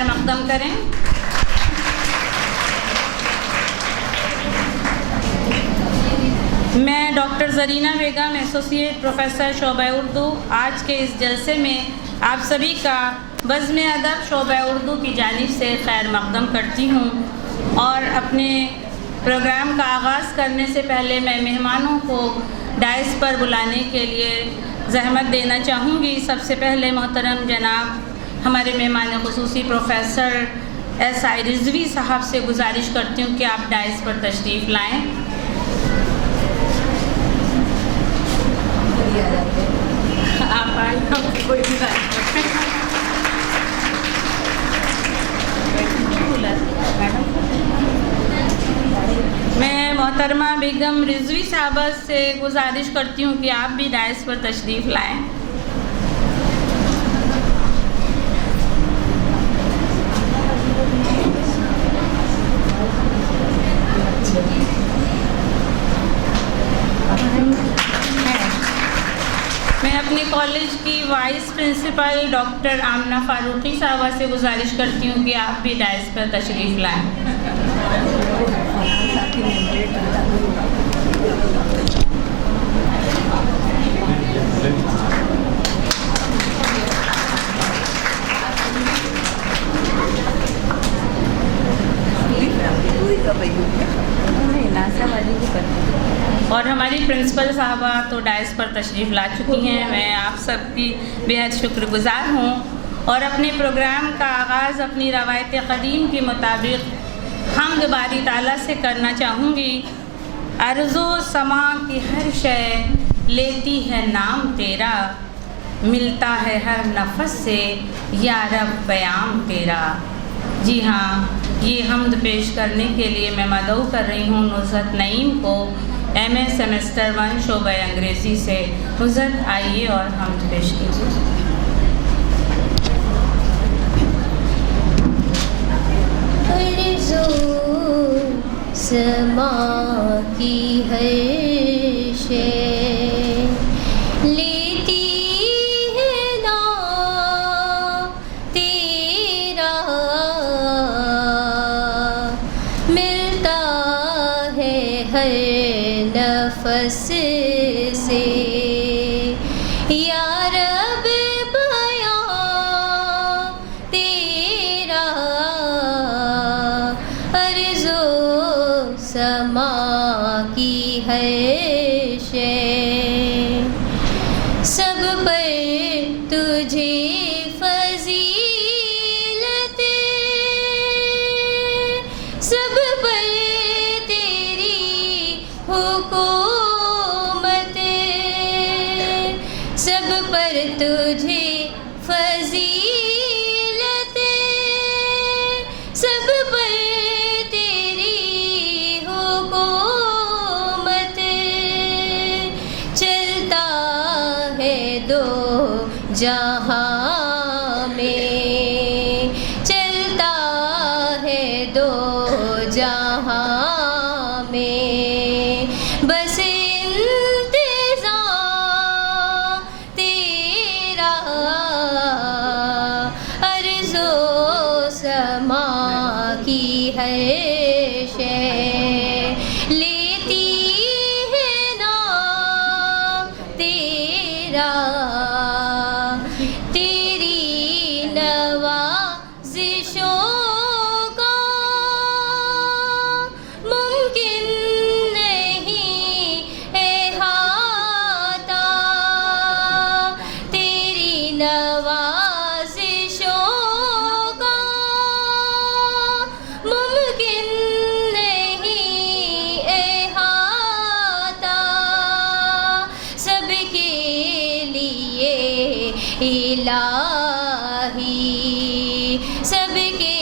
خیر مقدم کریں. میں ڈاکٹر زرینہ بیگم، ایسوسیٹ پروفیسر شعبہ اردو، آج کے اس جلسے میں آپ سبھی کا بزم ادب شعبہ اردو کی جانب سے خیر مقدم کرتی ہوں. اور اپنے پروگرام کا آغاز کرنے سے پہلے میں مہمانوں کو ڈائس پر بلانے کے لیے زحمت دینا چاہوں گی. سب سے پہلے محترم جناب ہمارے مہمان خصوصی پروفیسر ایس آئی رضوی صاحب سے گزارش کرتی ہوں کہ آپ ڈائس پر تشریف لائیں. آپ آئیں. میں محترمہ بیگم رضوی صاحبہ سے گزارش کرتی ہوں کہ آپ بھی ڈائس پر تشریف لائیں. میں اپنے کالج کی vice principal doctor Amna Farooqui صاحبہ سے گزارش کرتی ہوں کہ آپ بھی ڈائس پر تشریف لائیں. اور ہماری پرنسپل صاحبہ تو ڈائس پر تشریف لا چکی ہیں. میں آپ سب کی بےحد شکر گزار ہوں اور اپنے پروگرام کا آغاز اپنی روایت قدیم کے مطابق حمد باری تعالیٰ سے کرنا چاہوں گی. ارض و سما کی ہر شے لیتی ہے نام تیرا، ملتا ہے ہر نفس سے یا رب پیام تیرا. جی ہاں، یہ حمد پیش کرنے کے لیے میں مدعو کر رہی ہوں نصرت نعیم کو، ایم اے سیمسٹر 1 شعبہ انگریزی سے. نصرت آئیے اور حمد پیش کیجیے. سما کی ہر شے لیتی ہے نام تیرا، ملتا ہے ہر نفس سے یا رب پیام تیرا. ارض و سما کی ہر شے سب پر تجھے فضیلت، سب پر تیری حکومت، سب پر تجھے فضیلت، سب پر تیری حکومت. چلتا ہے دو جہاں میں، چلتا ہے دو جہاں میں، بس انتظام تیرا. ارض و سما کی ہر شے لیتی ہے نام تیرا. تیری نوازشوں کا ممکن نہیں احاطہ، تیری نوازشوں کا ممکن نہیں احاطہ. سب کے لیے الہی، سب کے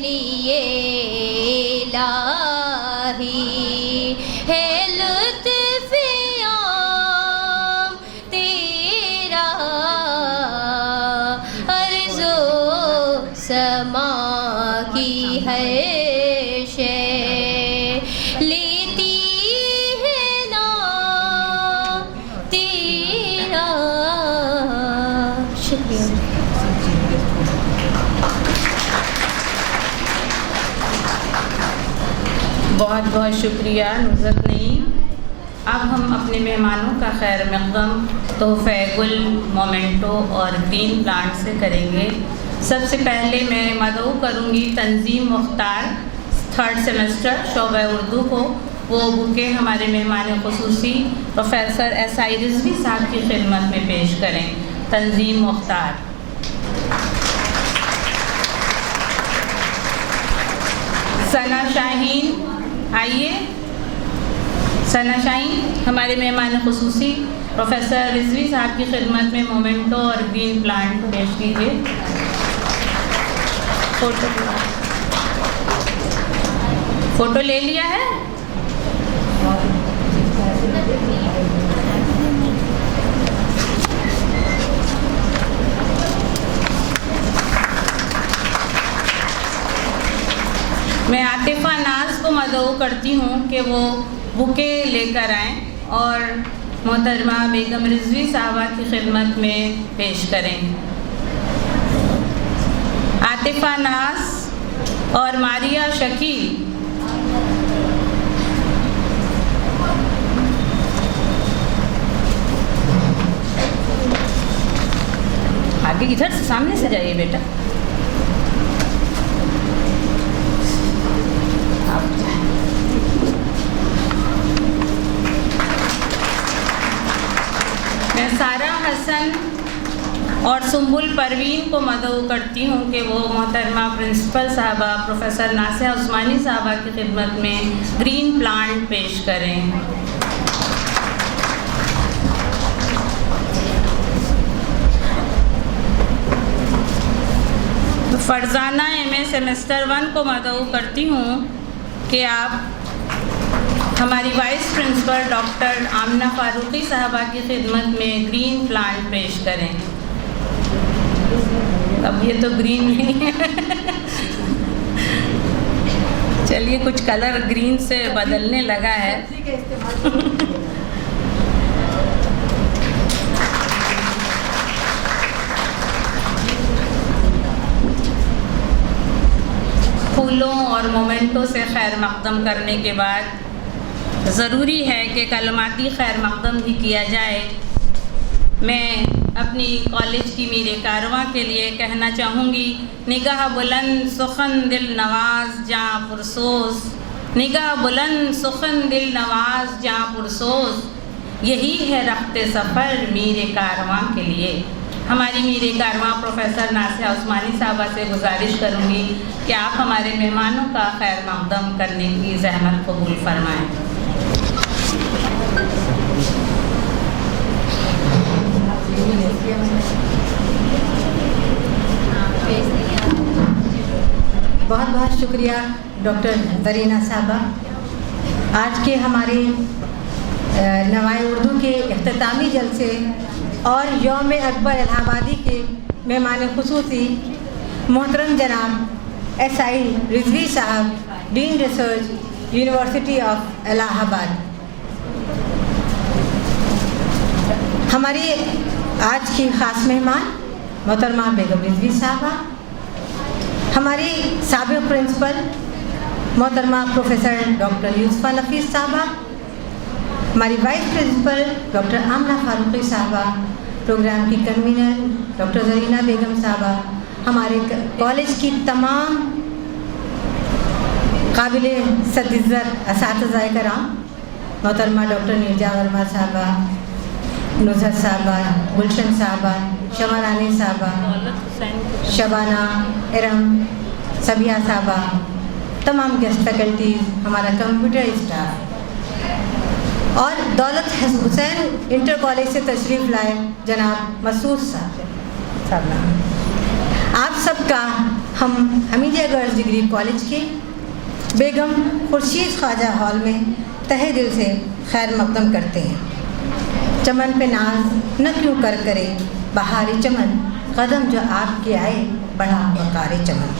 لیے الہی ہے لطف عام تیرا. ارض و سما کی ہر شے لیتی ہے نام تیرا. شکریہ. بہت بہت شکریہ نصرت نعیم. اب ہم اپنے مہمانوں کا خیر مقدم تحفہ گل، مومنٹو اور گرین پلانٹ سے کریں گے. سب سے پہلے میں مدعو کروں گی تنظیم مختار 3rd سیمسٹر شعبہ اردو کو. وہ بکے ہمارے مہمان خصوصی پروفیسر SI رضوی صاحب کی خدمت میں پیش کریں. تنظیم مختار. ثنا شاہین آئیے. ثنا شاہین ہمارے مہمان خصوصی پروفیسر رضوی صاحب کی خدمت میں مومنٹو اور گرین پلانٹ پیش کیجیے. فوٹو لے لیا ہے؟ میں عاطفہ ناز کو مدعو کرتی ہوں کہ وہ بکے لے کر آئیں اور محترمہ بیگم رضوی صاحبہ کی خدمت میں پیش کریں. عاطفہ ناز اور ماریہ شکیل. آگے ادھر سے سامنے سے جائیے بیٹا. میں سارہ حسن اور سنبل پروین کو مدعو کرتی ہوں کہ وہ محترمہ پرنسپل صاحبہ پروفیسر ناصحہ عثمانی صاحبہ کی خدمت میں گرین پلانٹ پیش کریں. فرزانہ MA سیمسٹر 1 کو مدعو کرتی ہوں کہ آپ ہماری vice principal doctor Amna Farooqui صاحبہ کی خدمت میں گرین پلانٹ پیش کریں. اب یہ تو گرین نہیں ہے. چلیے کچھ کلر گرین سے بدلنے لگا ہے. پھولوں اور مومنٹو سے خیر مقدم کرنے کے بعد ضروری ہے کہ کلماتی خیر مقدم بھی کیا جائے. میں اپنی کالج کی میرے کارواں کے لیے کہنا چاہوں گی: نگاہ بلند سخن دل نواز جاں پرسوز، نگاہ بلند سخن دل نواز جاں پرسوز، یہی ہے رخت سفر میرے کارواں کے لیے. ہماری میرے کارواں پروفیسر ناصحہ عثمانی صاحبہ سے گزارش کروں گی کہ آپ ہمارے مہمانوں کا خیر مقدم کرنے کی زحمت قبول فرمائیں. بہت بہت شکریہ ڈاکٹر زرینہ صاحبہ. آج کے ہمارے نوائے اردو کے اختتامی جلسے اور یوم اکبر الہ آبادی کے مہمان خصوصی محترم جناب SI رضوی صاحب، ڈین ریسرچ، یونیورسٹی آف الہ آباد. ہماری آج کی خاص مہمان محترمہ بیگم رضوی صاحبہ، ہماری سابق پرنسپل محترمہ پروفیسر ڈاکٹر یوسفہ نفیس صاحبہ، ہماری vice principal doctor Amna Farooqui صاحبہ، پروگرام کی کنوینر ڈاکٹر زرینہ بیگم صاحبہ، ہمارے کالج کی تمام قابل صد عزت اساتذہ کرام، محترمہ ڈاکٹر نیرجا ورما صاحبہ، نزہت صاحبہ، گلشن صاحبہ، شمع رانی صاحبہ، شبانہ، ارم، سبیہ صاحبہ، تمام گیسٹ فیکلٹیز، ہمارا کمپیوٹر اسٹاف اور دولت حسین انٹر کالج سے تشریف لائے جناب مسعود صاحب، آپ سب کا ہم حمیدیہ گرلز ڈگری کالج کے بیگم خورشید خواجہ ہال میں تہہ دل سے خیر مقدم کرتے ہیں. چمن پہ ناز نہ کیوں کر کرے بہاری چمن، قدم جو آپ کے آئے بڑھا وقار چمن.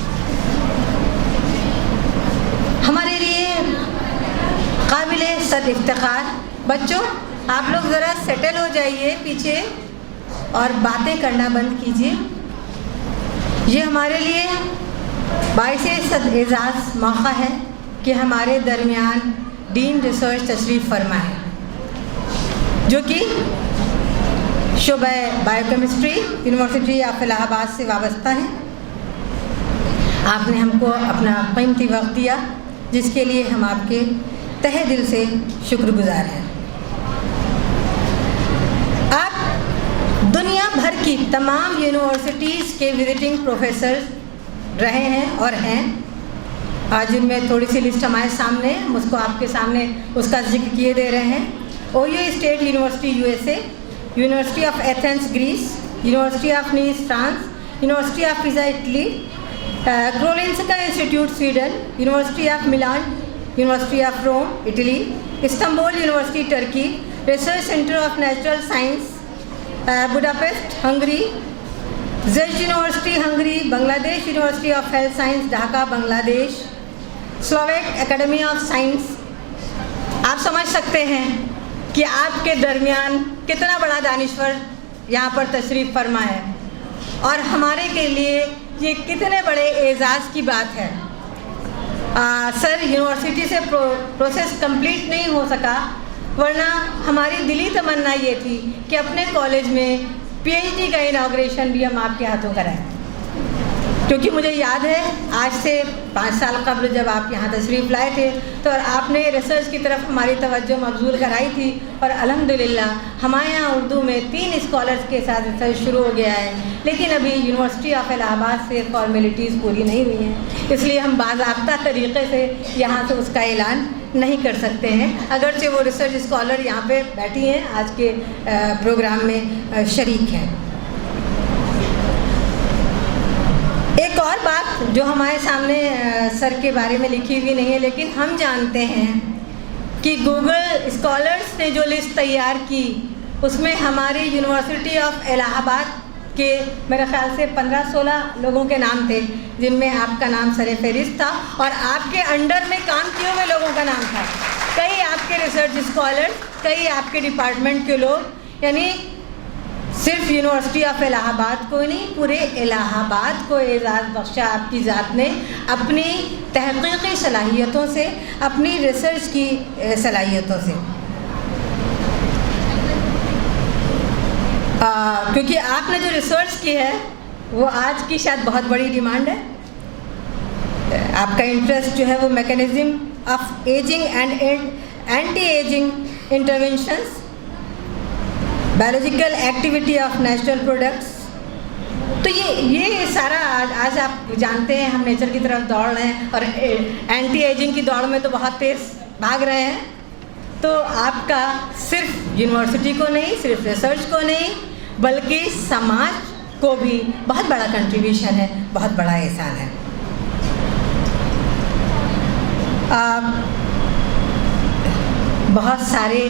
ہمارے لیے قابل صد افتخار بچوں، آپ لوگ ذرا سیٹل ہو جائیے پیچھے اور باتیں کرنا بند کیجیے. یہ ہمارے لیے باعث صد اعزاز موقع ہے کہ ہمارے درمیان ڈین ریسرچ تشریف فرما ہے جو کہ شعبہ بائیو کیمسٹری یونیورسٹی آف الہ آباد سے وابستہ ہیں. آپ نے ہم کو اپنا قیمتی وقت دیا جس کے لیے ہم آپ کے تہہ دل سے شکر گزار ہیں. آپ دنیا بھر کی تمام یونیورسٹیز کے وزٹنگ پروفیسر رہے ہیں اور ہیں. آج ان میں تھوڑی سی لسٹ ہمارے سامنے ہے, ہم اس کو آپ کے سامنے اس کا ذکر کیے دے رہے ہیں. Ohio State University USA, University of Athens Greece, University of Nice France, University of Pisa Italy, Karolinska Institute Sweden, University of Milan, University of Rome Italy, Istanbul University Turkey, Research Centre of Natural Science Budapest Hungary, Szeged University Hungary, Bangladesh University of Health Science Dhaka Bangladesh, Slovak academy of science. آپ سمجھ سکتے ہیں کہ آپ کے درمیان کتنا بڑا دانشور یہاں پر تشریف فرما ہے اور ہمارے کے لیے یہ کتنے بڑے اعزاز کی بات ہے. سر, یونیورسٹی سے پروسیس کمپلیٹ نہیں ہو سکا, ورنہ ہماری دلی تمنا یہ تھی کہ اپنے کالج میں PhD کا اناگریشن بھی ہم آپ کے ہاتھوں کرائیں. کیونکہ مجھے یاد ہے آج سے 5 سال قبل جب آپ یہاں تشریف لائے تھے تو آپ نے ریسرچ کی طرف ہماری توجہ مبذول کرائی تھی, اور الحمدللہ ہمارے یہاں اردو میں 3 اسکالرس کے ساتھ ریسرچ شروع ہو گیا ہے. لیکن ابھی یونیورسٹی آف الہ آباد سے فارمیلٹیز پوری نہیں ہوئی ہیں, اس لیے ہم باضابطہ طریقے سے یہاں سے اس کا اعلان نہیں کر سکتے ہیں, اگرچہ وہ ریسرچ اسکالر یہاں پہ بیٹھی ہیں, آج کے پروگرام میں شریک ہیں. ایک اور بات جو ہمارے سامنے سر کے بارے میں لکھی ہوئی نہیں ہے, لیکن ہم جانتے ہیں کہ گوگل اسکالرس نے جو لسٹ تیار کی اس میں ہماری یونیورسٹی آف الہ آباد کے میرے خیال سے 15-16 لوگوں کے نام تھے, جن میں آپ کا نام سر فہرست تھا, اور آپ کے انڈر میں کام کیے ہوئے لوگوں کا نام تھا. کئی آپ کے ریسرچ اسکالر, کئی آپ کے ڈپارٹمنٹ کے لوگ, یعنی صرف یونیورسٹی آف الہ آباد کو نہیں, پورے الہ آباد کو اعزاز بخشا آپ کی ذات نے اپنی تحقیقی صلاحیتوں سے, اپنی ریسرچ کی صلاحیتوں سے. کیونکہ آپ نے جو ریسرچ کی ہے وہ آج کی شاید بہت بڑی ڈیمانڈ ہے. آپ کا انٹرسٹ جو ہے وہ mechanism of ageing and anti ageing interventions, biological activity of natural products. تو یہ سارا آج آپ جانتے ہیں ہم نیچر کی طرف دوڑ رہے ہیں, اور اینٹی ایجنگ کی دوڑ میں تو بہت تیز بھاگ رہے ہیں. تو آپ کا صرف یونیورسٹی کو نہیں, صرف ریسرچ کو نہیں, بلکہ سماج کو بھی بہت بڑا کنٹریبیوشن ہے, بہت بڑا احسان ہے. بہت سارے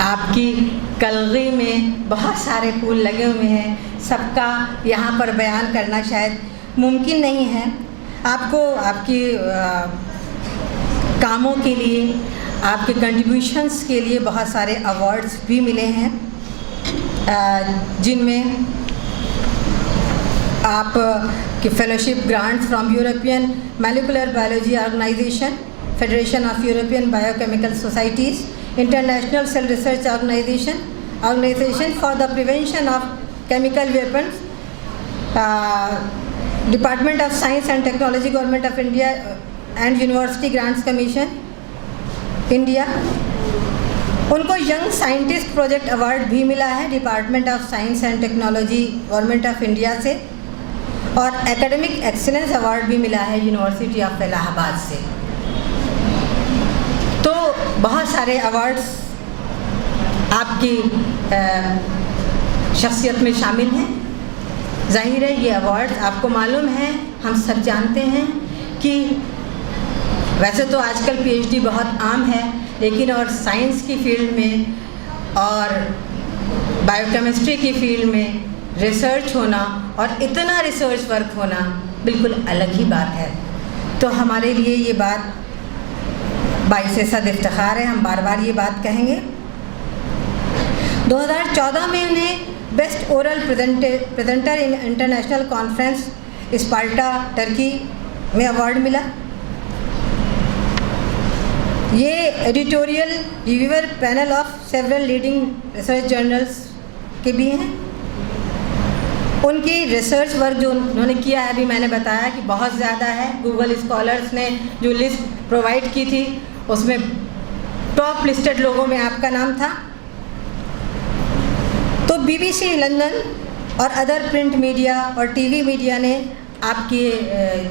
آپ کی کلغی میں بہت سارے پھول لگے ہوئے ہیں, سب کا یہاں پر بیان کرنا شاید ممکن نہیں ہے. آپ کو آپ کی کاموں کے لیے, آپ کے کنٹریبیوشنس کے لیے بہت سارے ایوارڈز بھی ملے ہیں, جن میں آپ کی fellowship grants from European Molecular Biology Organization, Federation of European Biochemical Societies, International Cell Research Organization for the Prevention of Chemical Weapons, Department of Science and Technology Government of India and University Grants Commission India. ان کو young scientist project award بھی ملا ہے Department of Science and Technology Government of India سے, اور ایکیڈمک excellence award بھی ملا ہے یونیورسٹی آف الہ آباد سے. تو بہت سارے ایوارڈز آپ کی شخصیت میں شامل ہیں. ظاہر ہے یہ ایوارڈز آپ کو معلوم ہے, ہم سب جانتے ہیں کہ ویسے تو آج کل PhD بہت عام ہے, لیکن اور سائنس کی فیلڈ میں اور بائیو کیمسٹری کی فیلڈ میں ریسرچ ہونا اور اتنا ریسرچ ورک ہونا بالکل الگ ہی بات ہے. تو ہمارے لیے یہ بات باعث صد افتخار ہے, ہم بار بار یہ بات کہیں گے. 2014 میں انہیں best oral presenter in international conference Sparta Turkey میں ایوارڈ ملا. یہ editorial reviewer panel of several leading research journals کے بھی ہیں. ان کی ریسرچ ورک جو انہوں نے کیا ہے ابھی میں نے بتایا کہ بہت زیادہ ہے. گوگل اسکالرس نے جو لسٹ پرووائڈ کی تھی اس میں ٹاپ لسٹڈ لوگوں میں آپ کا نام تھا. تو BBC لندن اور ادر پرنٹ میڈیا اور ٹی وی میڈیا نے آپ کے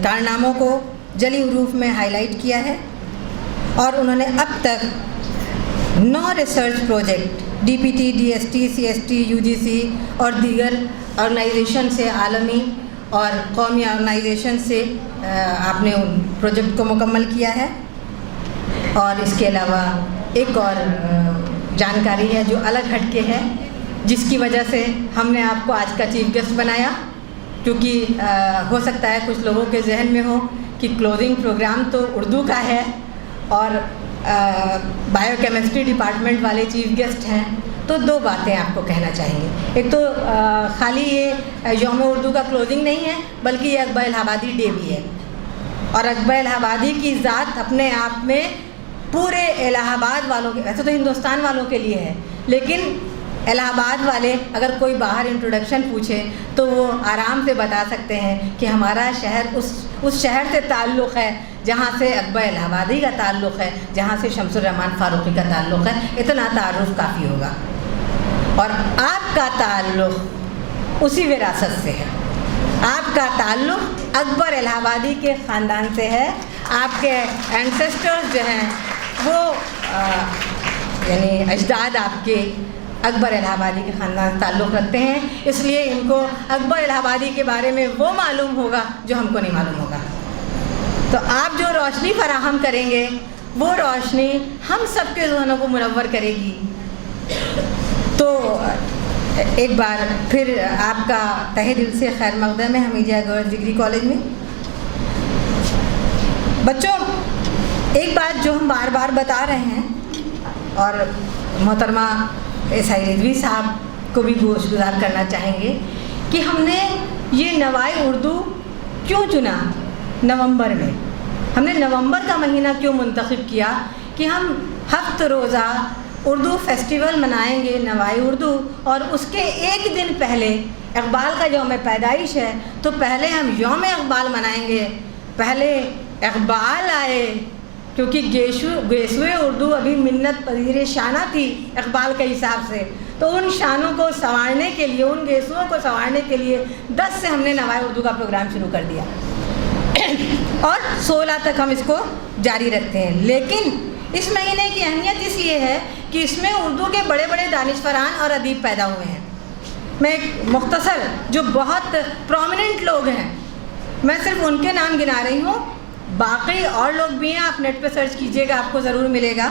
کارناموں کو جلی حروف میں ہائی لائٹ کیا ہے اور انہوں نے اب تک 9 research project DPT, DST, CST, UGC اور دیگر آرگنائزیشن سے, عالمی اور قومی آرگنائزیشن سے آپ نے ان پروجیکٹ کو مکمل کیا ہے. اور اس کے علاوہ ایک اور جانکاری ہے جو الگ ہٹ کے ہے, جس کی وجہ سے ہم نے آپ کو آج کا چیف گیسٹ بنایا, کیونکہ ہو سکتا ہے کچھ لوگوں کے ذہن میں ہو کہ کلوزنگ پروگرام تو اردو کا ہے اور بایو کیمسٹری ڈپارٹمنٹ والے چیف گیسٹ ہیں. تو 2 باتیں آپ کو کہنا چاہیں گے. ایک تو خالی یہ یوم اردو کا کلوزنگ نہیں ہے بلکہ یہ اقبال الہ آبادی ڈے بھی ہے, اور اقبال الہ آبادی کی ذات اپنے آپ میں پورے الہ آباد والوں کے, ویسے تو ہندوستان والوں کے لیے ہے, لیکن الہ آباد والے اگر کوئی باہر انٹروڈکشن پوچھے تو وہ آرام سے بتا سکتے ہیں کہ ہمارا شہر اس شہر سے تعلق ہے جہاں سے اقبال الہ آبادی کا تعلق ہے, جہاں سے شمس الرحمن فاروقی کا تعلق ہے. اتنا تعارف کافی ہوگا. اور آپ کا تعلق اسی وراثت سے ہے. آپ کا تعلق اکبر الہ آبادی کے خاندان سے ہے. آپ کے اینسسٹرز جو ہیں وہ یعنی اجداد آپ کے اکبر الہ آبادی کے خاندان سے تعلق رکھتے ہیں, اس لیے ان کو اکبر الہ آبادی کے بارے میں وہ معلوم ہوگا جو ہم کو نہیں معلوم ہوگا. تو آپ جو روشنی فراہم کریں گے وہ روشنی ہم سب کے ذہنوں کو منور کرے گی. تو ایک بار پھر آپ کا تہہ دل سے خیر مقدم ہے حمیدیہ گرلز ڈگری کالج میں. بچوں, ایک بات جو ہم بار بار بتا رہے ہیں اور محترمہ SI رضوی صاحب کو بھی گوشگزار کرنا چاہیں گے کہ ہم نے یہ نوائے اردو کیوں چنا. نومبر میں ہم نے نومبر کا مہینہ کیوں منتخب کیا کہ ہم 7 روزہ اردو فیسٹیول منائیں گے نوائے اردو, اور اس کے ایک دن پہلے اقبال کا یوم پیدائش ہے تو پہلے ہم یوم اقبال منائیں گے. پہلے اقبال آئے کیونکہ گیسوئے اردو ابھی منت پذیر شانہ تھی اقبال کے حساب سے, تو ان شانوں کو سنوارنے کے لیے, ان گیسوؤں کو سنوارنے کے لیے 10 سے ہم نے نوائے اردو کا پروگرام شروع کر دیا اور 16 تک ہم اس کو جاری رکھتے ہیں. لیکن اس مہینے کی اہمیت اس لیے ہے کہ اس میں اردو کے بڑے بڑے دانشوران اور ادیب پیدا ہوئے ہیں. میں ایک مختصر جو بہت پرومیننٹ لوگ ہیں میں صرف ان کے نام گنا رہی ہوں, باقی اور لوگ بھی ہیں, آپ نیٹ پہ سرچ کیجئے گا آپ کو ضرور ملے گا.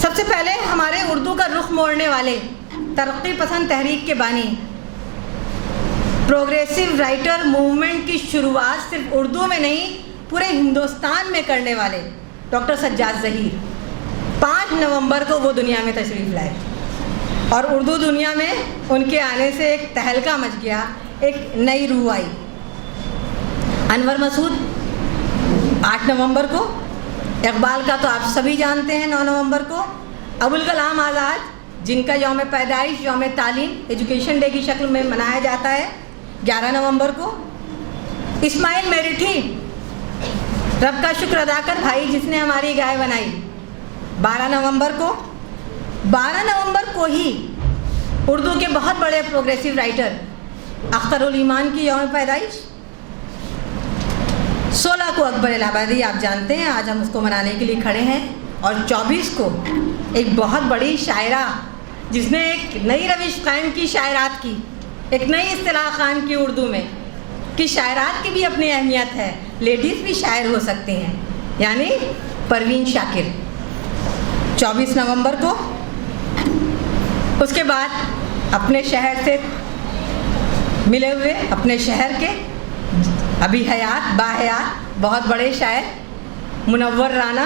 سب سے پہلے ہمارے اردو کا رخ موڑنے والے, ترقی پسند تحریک کے بانی, پروگریسو رائٹر موومنٹ کی شروعات صرف اردو میں نہیں پورے ہندوستان میں کرنے والے ڈاکٹر سجاد ظہیر. 5 نومبر کو وہ دنیا میں تشریف لائے اور اردو دنیا میں ان کے آنے سے ایک تہلکہ مچ گیا, ایک نئی روح آئی. انور مسعود 8 نومبر کو, اقبال کا تو آپ سبھی جانتے ہیں 9 نومبر کو, ابوالکلام آزاد جن کا یوم پیدائش یوم تعلیم ایجوکیشن ڈے کی شکل میں منایا جاتا ہے 11 نومبر کو, اسماعیل میرٹھی رب کا شکر ادا کر بھائی جس نے ہماری گائے بنائی 12 نومبر کو. 12 نومبر کو ہی اردو کے بہت بڑے پروگریسو رائٹر اختر الایمان کی یوم پیدائش. 16 کو اکبر الہ آبادی آپ جانتے ہیں, آج ہم اس کو منانے کے لیے کھڑے ہیں. اور 24 کو ایک بہت بڑی شاعرہ جس نے ایک نئی روش قائم کی, شاعرات کی ایک نئی اصطلاح قائم کی اردو میں کہ شاعرات کی بھی اپنی اہمیت ہے, لیڈیز بھی شاعر ہو سکتی ہیں, یعنی پروین شاکر 24 نومبر کو. اس کے بعد اپنے شہر سے ملے ہوئے, اپنے شہر کے ابھی حیات باحیات بہت بڑے شاعر منور رانا,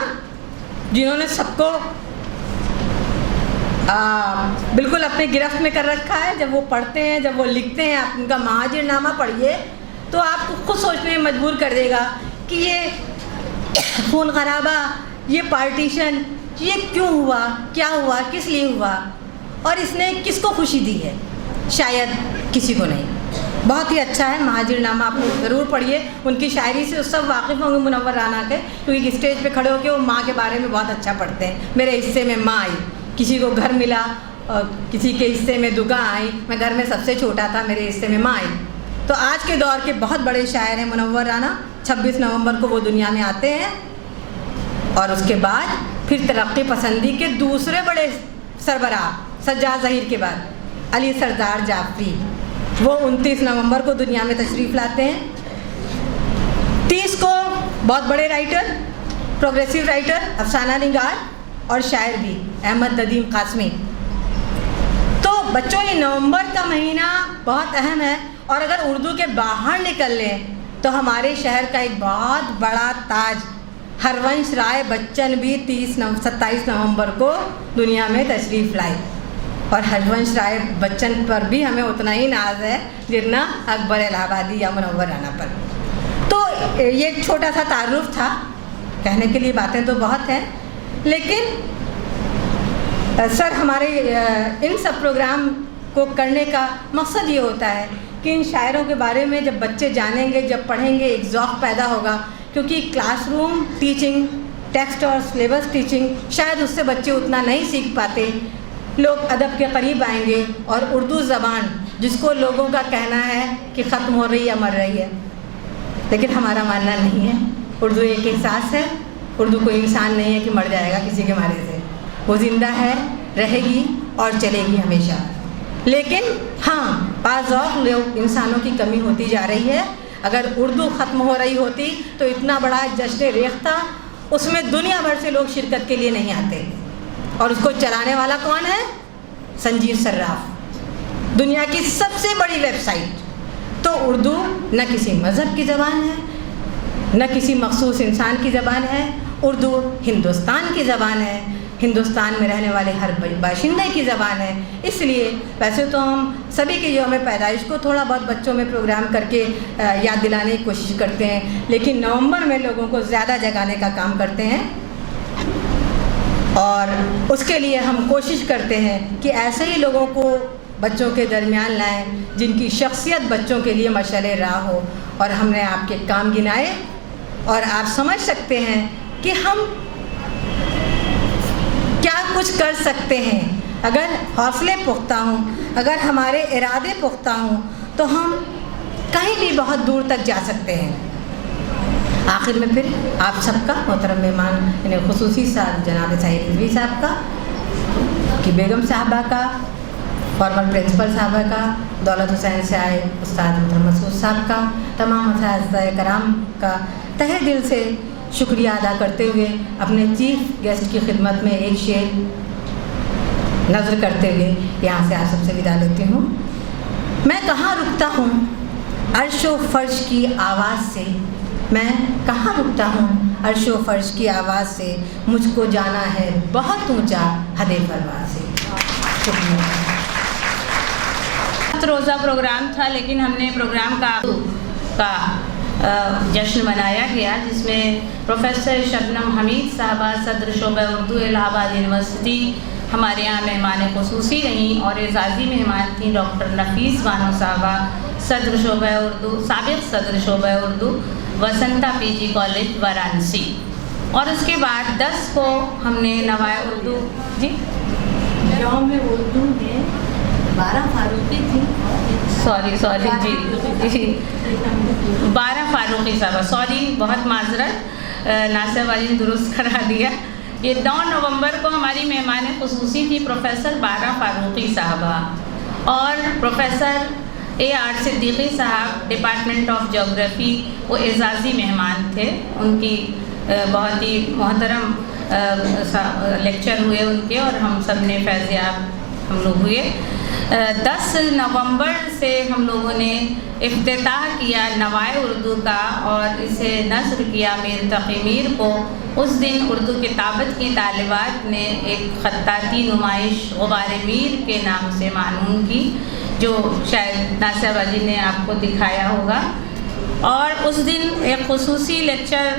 جنہوں نے سب کو بالکل اپنے گرفت میں کر رکھا ہے. جب وہ پڑھتے ہیں, جب وہ لکھتے ہیں, آپ ان کا مہاجر نامہ پڑھیے تو آپ کو خود سوچنے میں مجبور کر دے گا کہ یہ خون خرابہ یہ پارٹیشن یہ کیوں ہوا, کیا ہوا, کس لیے ہوا, اور اس نے کس کو خوشی دی ہے؟ شاید کسی کو نہیں. بہت ہی اچھا ہے مہاجر نامہ, آپ لوگ ضرور پڑھیے. ان کی شاعری سے سب واقف ہوں گے منور رانا کے, کیونکہ اسٹیج پہ کھڑے ہو کے وہ ماں کے بارے میں بہت اچھا پڑھتے ہیں. میرے حصے میں ماں آئی, کسی کو گھر ملا, اور کسی کے حصے میں دگا آئی, میں گھر میں سب سے چھوٹا تھا, میرے حصے میں ماں آئی. تو آج کے دور کے بہت بڑے شاعر ہیں منور رانا. 26 نومبر کو وہ دنیا میں آتے ہیں, اور اس کے بعد پھر ترقی پسندی کے دوسرے بڑے سربراہ سجاد ظہیر کے بعد علی سردار جعفری, وہ 29 نومبر کو دنیا میں تشریف لاتے ہیں. 30 کو بہت بڑے رائٹر, پروگریسو رائٹر, افسانہ نگار اور شاعر بھی احمد ندیم قاسمی. تو بچوں یہ نومبر کا مہینہ بہت اہم ہے, اور اگر اردو کے باہر نکل لیں تو ہمارے شہر کا ایک بہت بڑا تاج ہرونش رائے بچن بھی 27 نومبر کو دنیا میں تشریف لائے, اور ہرونش رائے بچن پر بھی ہمیں اتنا ہی ناز ہے جتنا اکبر الہ آبادی یا منور رانا پر. تو یہ ایک چھوٹا سا تعارف تھا, کہنے کے لیے باتیں تو بہت ہیں, لیکن سر ہمارے ان سب پروگرام کو کرنے کا مقصد یہ ہوتا ہے کہ ان شاعروں کے بارے میں جب بچے جانیں گے, جب پڑھیں گے, ایک ذوق پیدا ہوگا, کیونکہ کلاس روم ٹیچنگ, ٹیکسٹ اور سلیبس ٹیچنگ شاید اس سے بچے اتنا نہیں سیکھ پاتے. لوگ ادب کے قریب آئیں گے, اور اردو زبان جس کو لوگوں کا کہنا ہے کہ ختم ہو رہی ہے, مر رہی ہے, لیکن ہمارا ماننا نہیں ہے. اردو ایک احساس ہے, اردو کوئی انسان نہیں ہے کہ مر جائے گا کسی کے مارے سے, وہ زندہ ہے, رہے گی اور چلے گی ہمیشہ. لیکن ہاں بعض ذوق لوگ انسانوں کی کمی ہوتی جا رہی ہے. اگر اردو ختم ہو رہی ہوتی تو اتنا بڑا جشن ریختہ, اس میں دنیا بھر سے لوگ شرکت کے لیے نہیں آتے, اور اس کو چلانے والا کون ہے؟ سنجیو صراف, دنیا کی سب سے بڑی ویب سائٹ. تو اردو نہ کسی مذہب کی زبان ہے, نہ کسی مخصوص انسان کی زبان ہے, اردو ہندوستان کی زبان ہے, ہندوستان میں رہنے والے ہر باشندے کی زبان ہے. اس لیے ویسے تو ہم سبھی کے یوم پیدائش کو تھوڑا بہت بچوں میں پروگرام کر کے یاد دلانے کی کوشش کرتے ہیں, لیکن نومبر میں لوگوں کو زیادہ جگانے کا کام کرتے ہیں, اور اس کے لیے ہم کوشش کرتے ہیں کہ ایسے ہی لوگوں کو بچوں کے درمیان لائیں جن کی شخصیت بچوں کے لیے مشعل راہ ہو. اور ہم نے آپ کے کام گنائے, اور آپ سمجھ سکتے ہیں کہ ہم کیا کچھ کر سکتے ہیں. اگر حوصلے پختہ ہوں, اگر ہمارے ارادے پختہ ہوں, تو ہم کہیں بھی بہت دور تک جا سکتے ہیں. آخر میں پھر آپ سب کا, محترم مہمان یعنی خصوصی صاحب جناب سعید رضوی صاحب کا, کی بیگم صاحبہ کا, فارمر پرنسپل صاحبہ کا, دولت حسین سے آئے استاد محترم مسعود صاحب کا, تمام اساتذہ کرام کا تہہ دل سے شکریہ ادا کرتے ہوئے اپنے چیف گیسٹ کی خدمت میں ایک شعر نظر کرتے ہوئے یہاں سے آپ سب سے ودا لیتی ہوں. میں کہاں رکتا ہوں عرش و فرش کی آواز سے, میں کہاں رکتا ہوں عرش و فرش کی آواز سے, مجھ کو جانا ہے بہت اونچا حد پرواز سے. شکریہ. روزہ پروگرام تھا, لیکن ہم نے پروگرام کا جشن منایا گیا, جس میں پروفیسر شبنم حمید صاحبہ صدر شعبہ اردو الہ آباد یونیورسٹی ہمارے یہاں مہمان خصوصی رہیں, اور اعزازی مہمان تھیں ڈاکٹر نفیس بانو صاحبہ صدر شعبہ اردو, سابق صدر شعبہ اردو, وسنتا پی جی کالج وارانسی. اور اس کے بعد 10 کو ہم نے نوائے اردو جی یوم اردو میں 12 فاروقی تھی, سوری جی 12 فاروقی صاحبہ, سوری بہت معذرت, ناصر والی نے درست کرا دیا. یہ 9 نومبر کو ہماری مہمان خصوصی تھی پروفیسر 12 فاروقی صاحبہ, اور پروفیسر اے آر صدیقی صاحب ڈپارٹمنٹ آف جغرافی, وہ اعزازی مہمان تھے. ان کی بہت ہی محترم لیکچر ہوئے ان کے, اور ہم سب نے فیض یاب ہم لوگ ہوئے. 10 نومبر سے ہم لوگوں نے افتتاح کیا نوائے اردو کا, اور اسے نثر کیا میر تقی میر کو. اس دن اردو کتابت کی طالبات نے ایک خطاطی نمائش غبار میر کے نام سے معلوم کی, جو شاید ناصر واجی نے آپ کو دکھایا ہوگا. اور اس دن ایک خصوصی لیکچر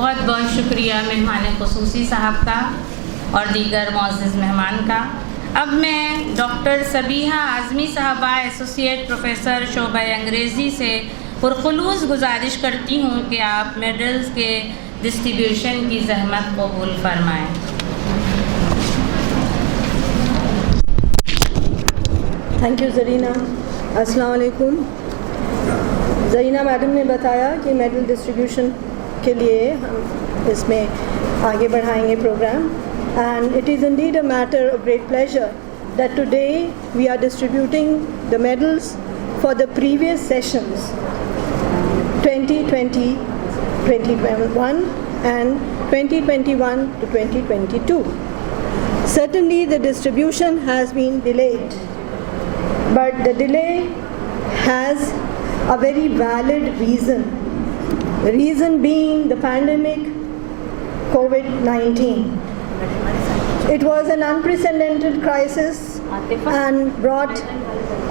بہت بہت شکریہ مہمان خصوصی صاحب کا اور دیگر معزز مہمان کا. اب میں ڈاکٹر سبیحہ اعظمی صاحبہ ایسوسیٹ پروفیسر شعبہ انگریزی سے پرخلوص گزارش کرتی ہوں کہ آپ میڈلز کے ڈسٹریبیوشن کی زحمت قبول فرمائیں. Thank you Zarina. السلام علیکم. زرینہ میڈم نے بتایا کہ میڈل ڈسٹریبیوشن کے لیے ہم اس میں آگے بڑھائیں گے programme. And it is indeed a matter of great pleasure that today we are distributing the medals for the previous sessions 2020, 2021 and 2021 to 2022. Certainly the distribution has been delayed, but the delay has a very valid reason. The reason being the pandemic COVID-19. It was an unprecedented crisis and brought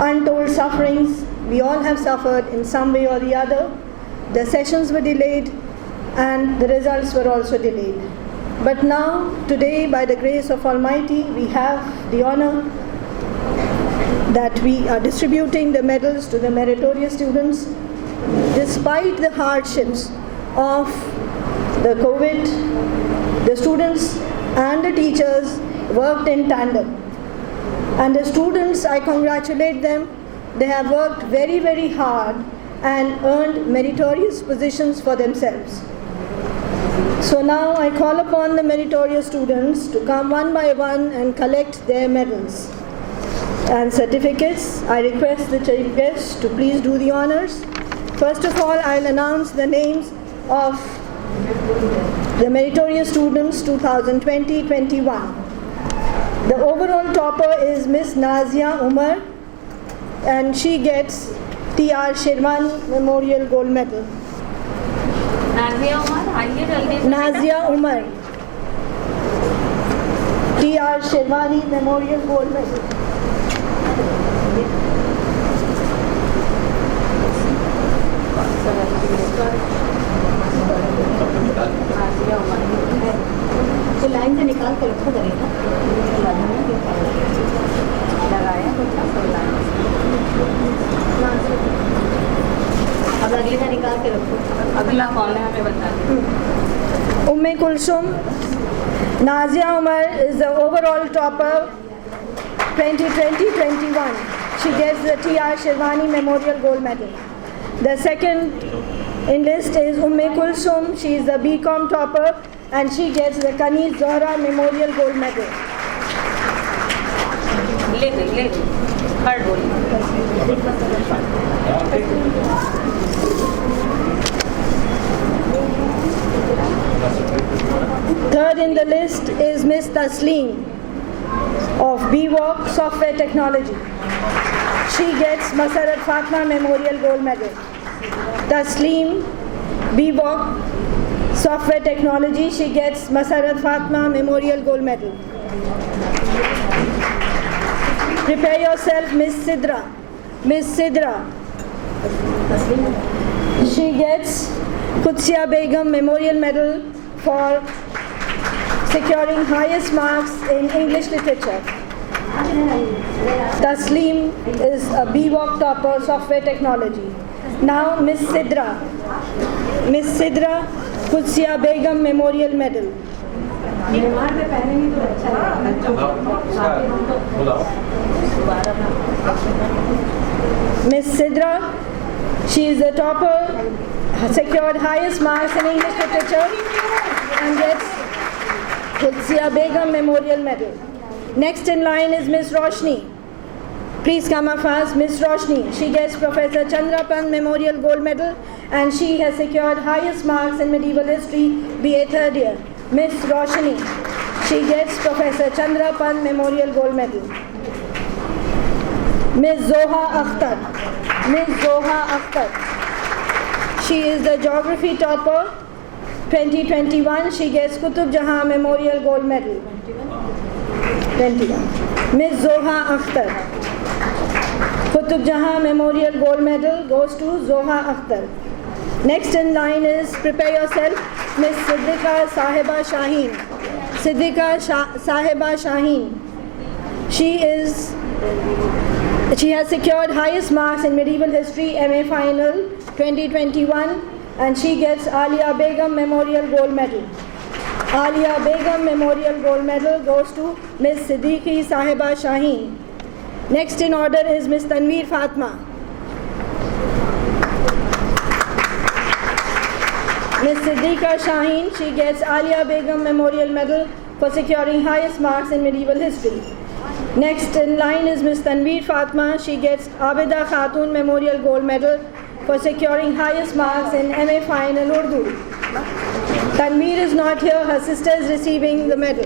untold sufferings. We all have suffered in some way or the other. The sessions were delayed and the results were also delayed. But now, today, by the grace of Almighty, we have the honor that we are distributing the medals to the meritorious students. Despite the hardships of the COVID, the students and the teachers worked in tandem. And the students, I congratulate them. They have worked very, very hard and earned meritorious positions for themselves. So now I call upon the meritorious students to come one by one and collect their medals and certificates. I request the chief guest to please do the honors. First of all, I'll announce the names of the meritorious students 2020-21. The overall topper is Miss Nazia Umar, and she gets T.R. Shirwani Memorial Gold Medal. Nazia Umar آئیے جلدی. Nazia Umar, T.R. Shirwani Memorial Gold Medal. Line سے نکال کے رکھو کرے گا لگایا اب اگلے کا نکال کے رکھو. اگلا کون ہے ہمیں بتا دیں. Umm Kulsum Nazia Umar is the overall topper 2020-21. She gets the T.R. Shirwani Memorial Gold Medal. The second in list is Umm Kulsum. She is the BCom topper and she gets the Kanis Zohra Memorial Gold Medal. لے گئی ہر بولی. Third in the list is Miss Tasleem of BWalk Software Technology. She gets Masarat Fatma Memorial Gold Medal. Tasleem, BWalk Software Technology, she gets Masarat Fatma Memorial Gold Medal. Prepare yourself, Miss Sidra. Miss Sidra, she gets Qudsiya Begum Memorial Medal for securing highest marks in English literature. Tasleem is a BWalk topper, software technology. Now Miss Sidra. Miss Sidra, Qudsiya Begum Memorial Medal. Miss Sidra, she is the topper, secured highest marks in English literature and gets Qudsiya Begum Memorial Medal. Next in line is Miss Roshni. Please come up fast. Miss Roshni, she gets Professor Chandrapant Memorial Gold Medal and she has secured highest marks in medieval history, BA third year. Miss Roshni, she gets Professor Chandrapant Memorial Gold Medal. Miss Zoha Akhtar. Miss Zoha Akhtar, she is the geography topper 2021. She gets Qutub Jahan Memorial Gold Medal. 21. Miss Zoha Akhtar, Qutub Jahan Memorial Gold Medal goes to Zoha Akhtar. Next in line is, prepare yourself, Miss Siddiqa Sahiba Shaheen. Siddiqa Sahiba Shaheen. She has secured highest marks in medieval history MA final 2021, and she gets Alia Begum Memorial Gold Medal. Alia Begum Memorial Gold Medal goes to Miss Siddiqui Sahiba Shaheen. Next in order is Miss Tanveer Fatma. Miss Siddiqa Shaheen, she gets Alia Begum Memorial Medal for securing highest marks in medieval history. Next in line is Miss Tanveer Fatma. She gets Abida Khatun Memorial Gold Medal for securing highest marks in MA Final Urdu. Tanveer is not here. Her sister is receiving the medal.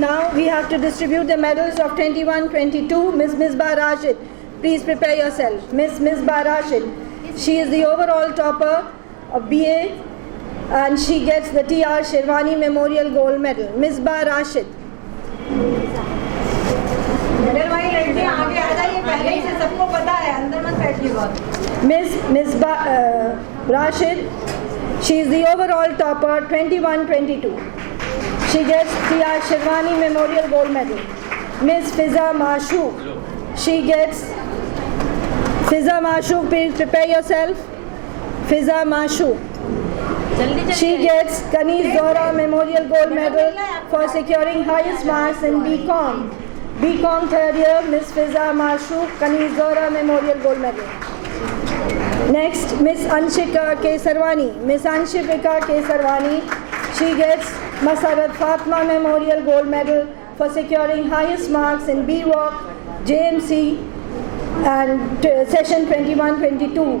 Now we have to distribute the medals of 21-22. Miss Misbah Rashid, please prepare yourself. Miss Misbah Rashid, she is the overall topper of BA, and she gets the TR Shirwani Memorial Gold Medal. Misbah Rashid. Miss Misbah Rashid, she is the overall topper 21-22. She gets TR Shirwani Memorial Gold Medal. Miss Fiza Mashook, she gets Fiza Mashook, please prepare yourself. Fiza Mashook, she gets Kanis Zora Memorial Gold Medal for securing highest marks in BCom. BCom third year, Miss Fiza Mashook, Kanis Zora Memorial Gold Medal. Next, Miss Anshika Kesarwani. Miss Anshika Kesarwani, she gets Masarat Fatma Memorial Gold Medal for securing highest marks in BWalk, JMC and session 21-22.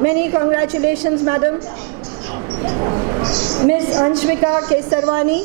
Many congratulations, madam. Miss Anshvika Kesarwani,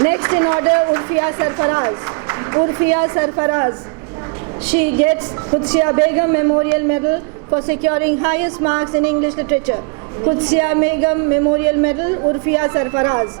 Next in order, Urfiya Sarfaraz. She gets Qudsiya Begum Memorial Medal for securing highest marks in English literature. Qudsiya Begum Memorial Medal, Urfiya Sarfaraz.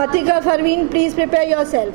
Atika Farheen, please prepare yourself.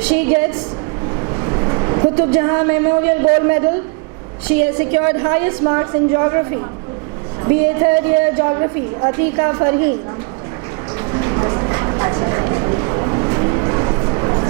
she gets Qutub Jahan Memorial Gold Medal. She has secured highest marks in geography. BA third year geography. Atika Farheen.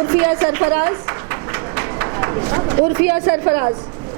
Urfiya Sarfaraz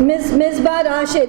Miss Misbah Rashid,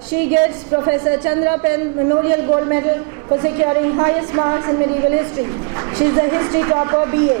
She gets Professor Chandra Pen Memorial Gold Medal for securing highest marks in medieval history. She is the history topper BA.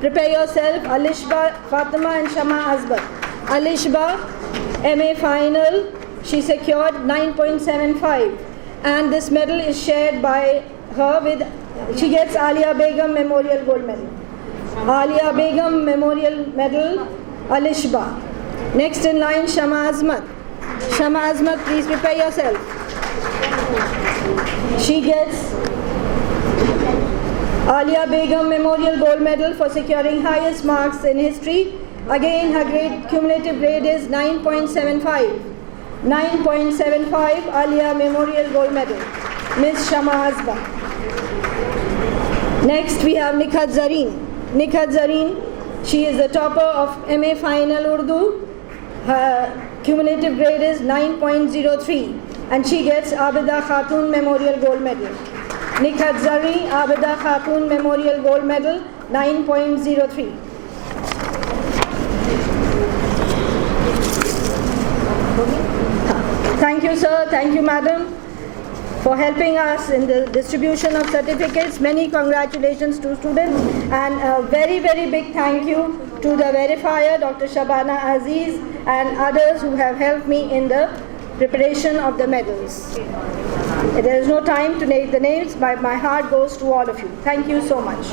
prepare yourself. Alishba Fatima and Shama Asbar. Alishba MA final, she secured 9.75, and this medal is shared by her with, she gets Alia Begum Memorial Gold Medal. Alia Begum Memorial Medal, Alishba. Next in line, Shama Azmat. Shama Azmat, please prepare yourself. She gets Alia Begum Memorial Gold Medal for securing highest marks in history. Again, her cumulative grade is 9.75. 9.75, Alia Memorial Gold Medal. Miss Shama Azba. Next, we have Nikhat Zareen. Nikhat Zareen, she is the topper of MA Final Urdu. Her cumulative grade is 9.03, and she gets Abida Khatun Memorial Gold Medal. Nikhat Zareen, Abida Khatun Memorial Gold Medal, 9.03. Thank you, sir. Thank you, madam, for helping us in the distribution of certificates. Many congratulations to students, and a very, very big thank you to the verifier, Dr. Shabana Aziz, and others who have helped me in the preparation of the medals. There is no time to name the names, but my heart goes to all of you. Thank you so much.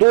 2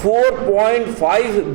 4.5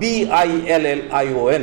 BILLION।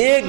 1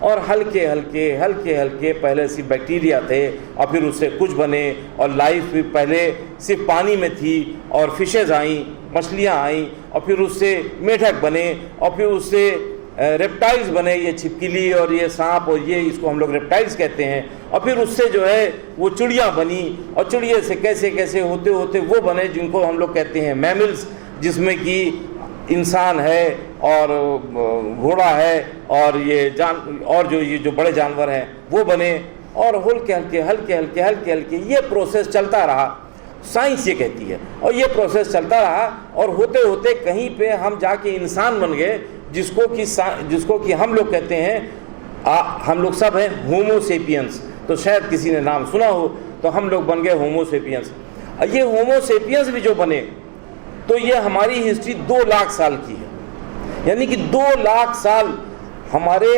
اور ہلکے ہلکے پہلے صرف bacteria تھے اور پھر اس سے کچھ بنے، اور لائف بھی پہلے صرف پانی میں تھی اور فشز آئیں، مچھلیاں آئیں، اور پھر اس سے میڈک بنے، اور پھر اس سے ریپٹائلز بنے، یہ چھپکلی اور یہ سانپ اور یہ اس کو ہم لوگ ریپٹائلز کہتے ہیں، اور پھر اس سے جو ہے وہ چڑیاں بنی، اور چڑیے سے کیسے ہوتے وہ بنے جن کو ہم لوگ کہتے ہیں میملز، جس میں کہ انسان ہے اور گھوڑا ہے اور یہ جو بڑے جانور ہیں وہ بنے، اور ہلکے یہ پروسیس چلتا رہا، سائنس یہ کہتی ہے، اور یہ پروسیس چلتا رہا، اور ہوتے کہیں پہ ہم جا کے انسان بن گئے، جس کو کہ ہم لوگ کہتے ہیں، ہم لوگ سب ہیں ہومو سیپینس، تو شاید کسی نے نام سنا ہو، تو ہم لوگ بن گئے ہومو سیپینس۔ یہ ہومو سیپینس بھی جو بنے تو یہ ہماری ہسٹری 2 لاکھ سال کی ہے، یعنی کہ 2 لاکھ سال ہمارے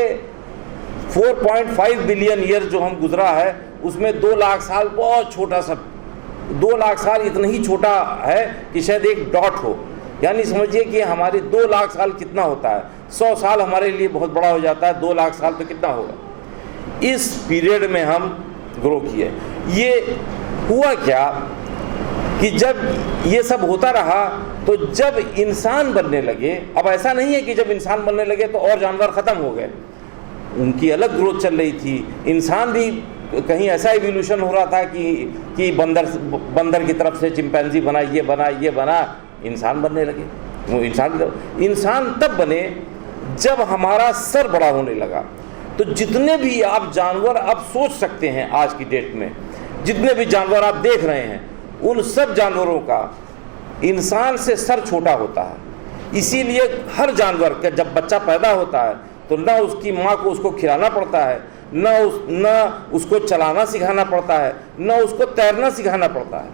4.5 بلین ایئر جو ہم گزرا ہے، اس میں 2 لاکھ سال بہت چھوٹا سا، 2 لاکھ سال اتنا ہی چھوٹا ہے کہ شاید ایک ڈاٹ ہو، یعنی سمجھیے کہ ہمارے 2 لاکھ سال کتنا ہوتا ہے، 100 سال ہمارے لیے بہت بڑا ہو جاتا ہے، 2 لاکھ سال تو کتنا ہوگا۔ اس پیریڈ میں ہم گرو کیے۔ یہ ہوا کیا کہ جب یہ سب ہوتا رہا تو جب انسان بننے لگے، اب ایسا نہیں ہے کہ جب انسان بننے لگے تو اور جانور ختم ہو گئے، ان کی الگ گروتھ چل رہی تھی، انسان بھی کہیں ایسا ایولیوشن ہو رہا تھا کہ بندر کی طرف سے چمپینزی بنا، یہ بنا، انسان بننے لگے۔ وہ انسان تب بنے جب ہمارا سر بڑا ہونے لگا، تو جتنے بھی آپ جانور اب سوچ سکتے ہیں آج کی ڈیٹ میں، جتنے بھی جانور آپ دیکھ رہے ہیں، ان سب جانوروں کا انسان سے سر چھوٹا ہوتا ہے۔ اسی لیے ہر جانور کا جب بچہ پیدا ہوتا ہے تو نہ اس کی ماں کو اس کو کھلانا پڑتا ہے، نہ اس کو چلانا سکھانا پڑتا ہے، نہ اس کو تیرنا سکھانا پڑتا ہے۔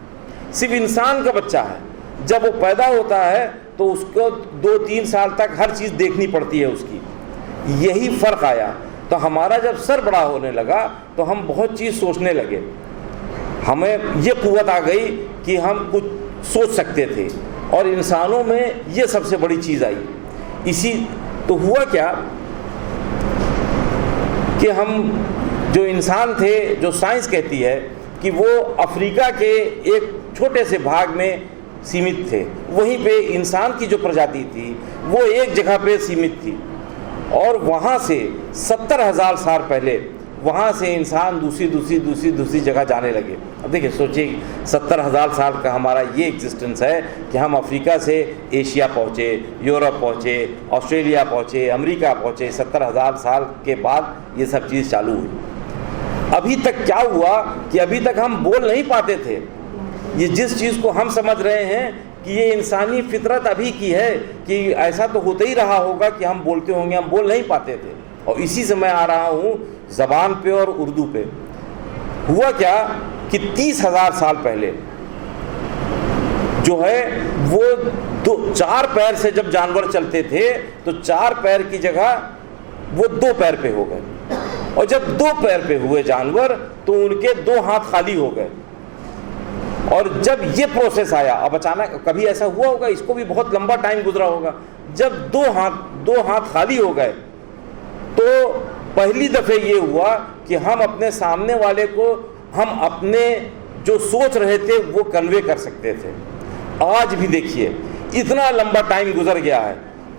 صرف انسان کا بچہ ہے، جب وہ پیدا ہوتا ہے تو اس کو 2-3 سال تک ہر چیز دیکھنی پڑتی ہے اس کی۔ یہی فرق آیا، تو ہمارا جب سر بڑا ہونے لگا تو ہم بہت چیز سوچنے لگے، ہمیں یہ قوت آ گئی کہ ہم کچھ سوچ سکتے تھے، اور انسانوں میں یہ سب سے بڑی چیز آئی۔ اسی تو ہوا کیا کہ ہم جو انسان تھے، جو سائنس کہتی ہے کہ وہ افریقہ کے ایک چھوٹے سے بھاگ میں سیمت تھے، وہیں پہ انسان کی جو پرجاتی تھی وہ ایک جگہ پہ سیمت تھی، اور وہاں سے 70,000 سال پہلے وہاں سے انسان دوسری جگہ جانے لگے۔ اب دیکھیں، سوچیں 70,000 سال کا ہمارا یہ ایگزسٹنس ہے کہ ہم افریقہ سے ایشیا پہنچے، یورپ پہنچے، آسٹریلیا پہنچے، امریکہ پہنچے، 70,000 سال کے بعد یہ سب چیز چالو ہوئی۔ ابھی تک کیا ہوا کہ ابھی تک ہم بول نہیں پاتے تھے، یہ جس چیز کو ہم سمجھ رہے ہیں کہ یہ انسانی فطرت ابھی کی ہے کہ ایسا تو ہوتا ہی رہا ہوگا کہ ہم بولتے ہوں گے، ہم بول نہیں پاتے تھے، اور اسی سے میں آ رہا ہوں زبان پہ اور اردو پہ۔ ہوا کیا کہ 30,000 سال پہلے جو ہے وہ 4 پیر سے جب جانور چلتے تھے تو 4 پیر کی جگہ وہ 2 پیر پہ ہو گئے، اور جب 2 پیر پہ ہوئے جانور تو ان کے 2 ہاتھ خالی ہو گئے۔ اور جب یہ پروسیس آیا، اب اچانک کبھی ایسا ہوا ہوگا، اس کو بھی بہت لمبا ٹائم گزرا ہوگا، جب 2 ہاتھ خالی ہو گئے تو پہلی دفعہ یہ ہوا کہ ہم اپنے سامنے والے کو ہم اپنے جو سوچ رہے تھے وہ کنوے کر سکتے تھے۔ آج بھی دیکھیے اتنا لمبا ٹائم گزر گیا ہے،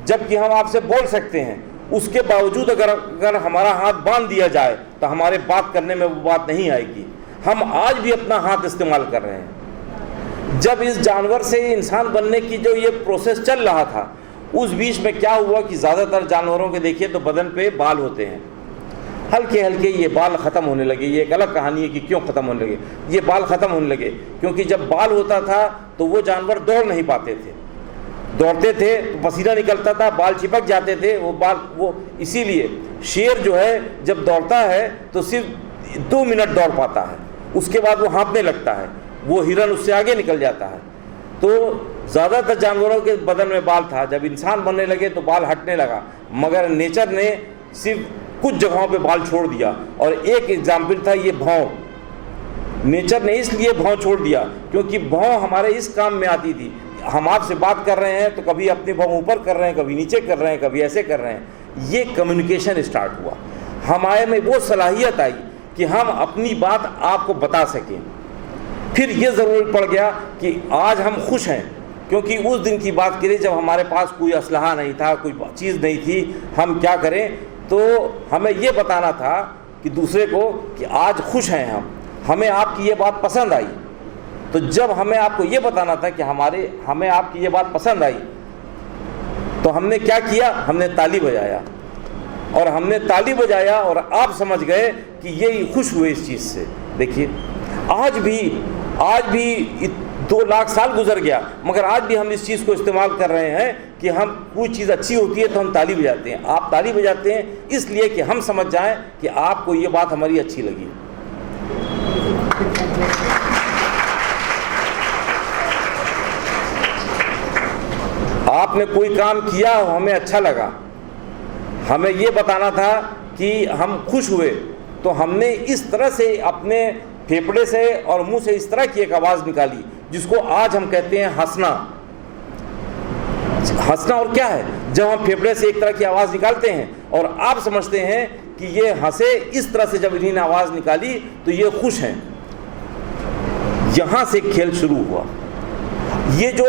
جب کہ ہم آپ سے بول سکتے ہیں، اس کے باوجود اگر ہمارا ہاتھ باندھ دیا جائے تو ہمارے بات کرنے میں وہ بات نہیں آئے گی۔ ہم آج بھی اپنا ہاتھ استعمال کر رہے ہیں۔ جب اس جانور سے انسان بننے کی جو یہ پروسیس چل رہا تھا، اس بیچ میں کیا ہوا کہ زیادہ تر جانوروں کے دیکھیے تو بدن پہ بال ہوتے ہیں، ہلکے یہ بال ختم ہونے لگے۔ یہ ایک الگ کہانی ہے کہ کیوں ختم ہونے لگے۔ یہ بال ختم ہونے لگے کیونکہ جب بال ہوتا تھا تو وہ جانور دوڑ نہیں پاتے تھے، دوڑتے تھے تو پسینہ نکلتا تھا، بال چپک جاتے تھے، وہ اسی لیے شیر جو ہے جب دوڑتا ہے تو صرف 2 منٹ دوڑ پاتا ہے، اس کے بعد وہ ہانپنے لگتا ہے، وہ ہرن اس سے آگے نکل جاتا ہے۔ تو زیادہ تر جانوروں کے بدن میں بال تھا، جب انسان بننے لگے تو بال ہٹنے لگا، مگر نیچر نے صرف کچھ جگہوں پہ بال چھوڑ دیا۔ اور ایک ایگزامپل تھا یہ بھاؤں، نیچر نے اس لیے بھاؤں چھوڑ دیا کیونکہ بھاؤں ہمارے اس کام میں آتی تھی۔ ہم آپ سے بات کر رہے ہیں تو کبھی اپنی بھاؤں اوپر کر رہے ہیں، کبھی نیچے کر رہے ہیں، کبھی ایسے کر رہے ہیں، یہ کمیونیکیشن اسٹارٹ ہوا۔ ہمارے میں وہ صلاحیت آئی کہ ہم اپنی بات آپ کو بتا سکیں. پھر یہ ضروری پڑ گیا کہ آج ہم خوش ہیں کیونکہ اس دن کی بات کریں جب ہمارے پاس کوئی اسلحہ نہیں تھا, کوئی چیز نہیں تھی, ہم کیا کریں, تو ہمیں یہ بتانا تھا کہ دوسرے کو کہ آج خوش ہیں ہمیں آپ کی یہ بات پسند آئی. تو جب ہمیں آپ کو یہ بتانا تھا کہ ہمیں آپ کی یہ بات پسند آئی, تو ہم نے کیا کیا, ہم نے تالی بجایا, اور ہم نے تالی بجایا اور آپ سمجھ گئے کہ یہ خوش ہوئے اس چیز سے. دیکھیے آج بھی 2 لاکھ سال گزر گیا مگر آج بھی ہم اس چیز کو استعمال کر رہے ہیں کہ ہم کوئی چیز اچھی ہوتی ہے تو ہم تالی بجاتے ہیں. آپ تالی بجاتے ہیں اس لیے کہ ہم سمجھ جائیں کہ آپ کو یہ بات ہماری اچھی لگی. آپ نے کوئی کام کیا ہمیں اچھا لگا, ہمیں یہ بتانا تھا کہ ہم خوش ہوئے, تو ہم نے اس طرح سے اپنے پھیپڑے سے اور منہ سے اس طرح کی ایک آواز نکالی جس کو آج ہم کہتے ہیں ہنسنا. ہنسنا اور کیا ہے, جب ہم پھیپڑے سے ایک طرح کی آواز نکالتے ہیں اور آپ سمجھتے ہیں کہ یہ ہنسے اس طرح سے, جب انہوں نے آواز نکالی تو یہ خوش ہیں. یہاں سے کھیل شروع ہوا. یہ جو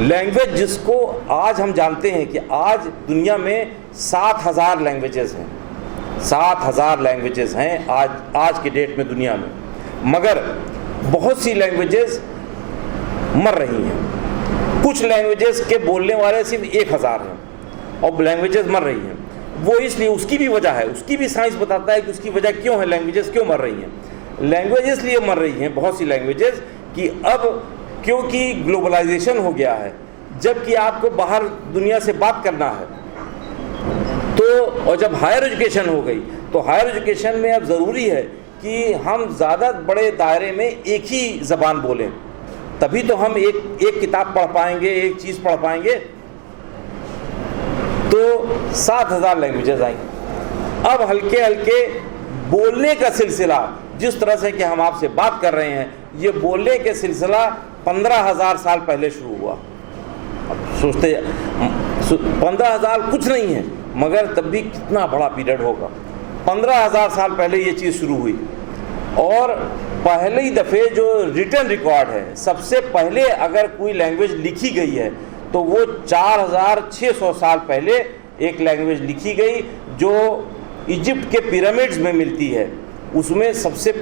لینگویج جس کو آج ہم جانتے ہیں کہ آج دنیا میں 7,000 لینگویجز ہیں, 7,000 لینگویجز ہیں آج کے ڈیٹ میں دنیا میں, مگر بہت سی لینگویجز مر رہی ہیں. کچھ لینگویجز کے بولنے والے صرف 1,000 ہیں اور لینگویجز مر رہی ہیں. وہ اس لیے, اس کی بھی وجہ ہے, اس کی بھی سائنس بتاتا ہے کہ اس کی وجہ کیوں ہے, لینگویجز کیوں مر رہی ہیں. لینگویج اس لیے مر رہی ہیں بہت سی لینگویجز کہ اب کیونکہ گلوبلائزیشن ہو گیا ہے, جب کہ آپ کو باہر دنیا سے بات کرنا ہے تو, اور جب ہائر ایجوکیشن ہو گئی تو ہائر ایجوکیشن میں اب ضروری ہے کہ ہم زیادہ بڑے دائرے میں ایک ہی زبان بولیں, تبھی تو ہم ایک کتاب پڑھ پائیں گے, ایک چیز پڑھ پائیں گے. تو 7,000 لینگویجز آئیں. اب ہلکے ہلکے بولنے کا سلسلہ, جس طرح سے کہ ہم آپ سے بات کر رہے ہیں, یہ بولنے کے سلسلہ 15,000 سال پہلے شروع ہوا. اب سوچتے 15,000 کچھ نہیں ہے مگر تب بھی کتنا بڑا پیریڈ ہوگا. 15,000 سال پہلے یہ چیز شروع ہوئی, اور پہلی دفعے جو ریٹن ریکارڈ ہے, سب سے پہلے اگر کوئی لینگویج لکھی گئی ہے تو وہ 4,600 سال پہلے ایک لینگویج لکھی گئی جو ایجپٹ کے پیرامڈز میں ملتی ہے. اس میں سب سے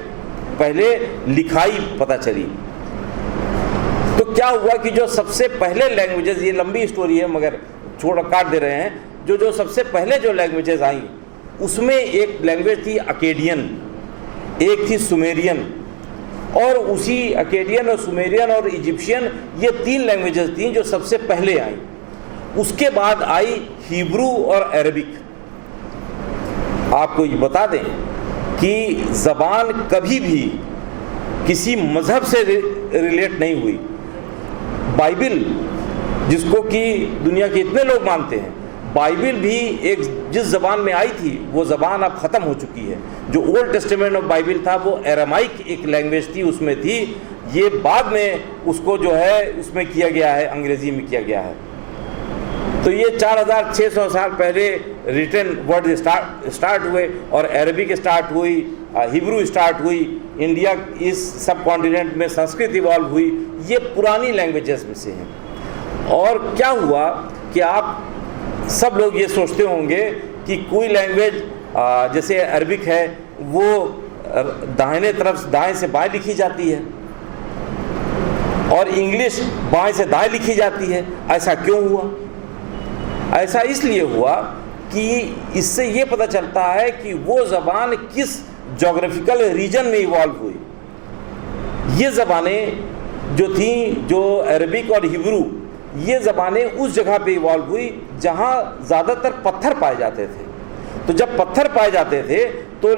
پہلے لکھائی پتہ چلی. تو کیا ہوا کہ جو سب سے پہلے لینگویجز, یہ لمبی اسٹوری ہے مگر کاٹ دے رہے ہیں, جو سب سے پہلے جو لینگویجز آئیں اس میں ایک لینگویج تھی اکیڈین, ایک تھی سومیرین, اور اسی اکیڈین اور سومیرین اور ایجپشین, یہ 3 لینگویجز تھیں جو سب سے پہلے آئیں. اس کے بعد آئی ہیبرو اور عربک. آپ کو یہ بتا دیں کہ زبان کبھی بھی کسی مذہب سے ریلیٹ نہیں ہوئی. بائبل جس کو کہ دنیا کے اتنے لوگ مانتے ہیں, بائبل بھی ایک جس زبان میں آئی تھی وہ زبان اب ختم ہو چکی ہے. جو اولڈ ٹیسٹمنٹ آف بائبل تھا وہ ایرامائک ایک لینگویج تھی, اس میں تھی. یہ بعد میں اس کو جو ہے اس میں کیا گیا ہے, انگریزی میں کیا گیا ہے. تو یہ 4,600 سال پہلے ریٹن ورڈ اسٹارٹ ہوئے, اور عربک اسٹارٹ ہوئی, ہیبرو اسٹارٹ ہوئی, انڈیا اس سب کانٹیننٹ میں سنسکرت ایوالو ہوئی. یہ پرانی لینگویجز میں سے ہیں. اور کیا ہوا کہ آپ سب لوگ یہ سوچتے ہوں گے کہ کوئی لینگویج جیسے عربک ہے وہ داہنے طرف دائیں سے بائیں لکھی جاتی ہے, اور انگلش بائیں سے دائیں لکھی جاتی ہے. ایسا کیوں ہوا؟ ایسا اس لیے ہوا کہ اس سے یہ پتہ چلتا ہے کہ وہ زبان کس جغرافیکل ریجن میں ایوالو ہوئی. یہ زبانیں جو تھیں, جو عربک اور ہیبرو, یہ زبانیں اس جگہ پہ ایوالو ہوئی جہاں زیادہ تر پتھر پائے جاتے تھے. تو جب پتھر پائے جاتے تھے تو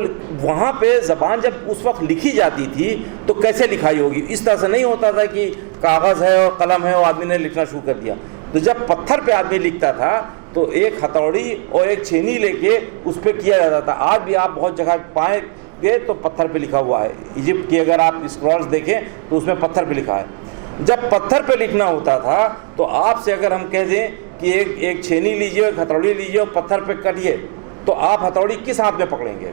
وہاں پہ زبان جب اس وقت لکھی جاتی تھی تو کیسے لکھائی ہوگی؟ اس طرح سے نہیں ہوتا تھا کہ کاغذ ہے اور قلم ہے اور آدمی نے لکھنا شروع کر دیا. تو جب پتھر پہ آدمی لکھتا تھا تو ایک ہتھوڑی اور ایک چھینی لے کے اس پہ کیا جاتا تھا. آج بھی آپ بہت جگہ پائیں گے تو پتھر پہ لکھا ہوا ہے. ایجپٹ کی اگر آپ اسکرولز دیکھیں تو اس میں پتھر پہ لکھا ہے. جب پتھر پہ لکھنا ہوتا تھا تو آپ سے اگر ہم کہہ دیں کہ ایک چھینی لیجئے, ایک ہتھوڑی لیجئے اور پتھر پہ کریے, تو آپ ہتھوڑی کس ہاتھ میں پکڑیں گے؟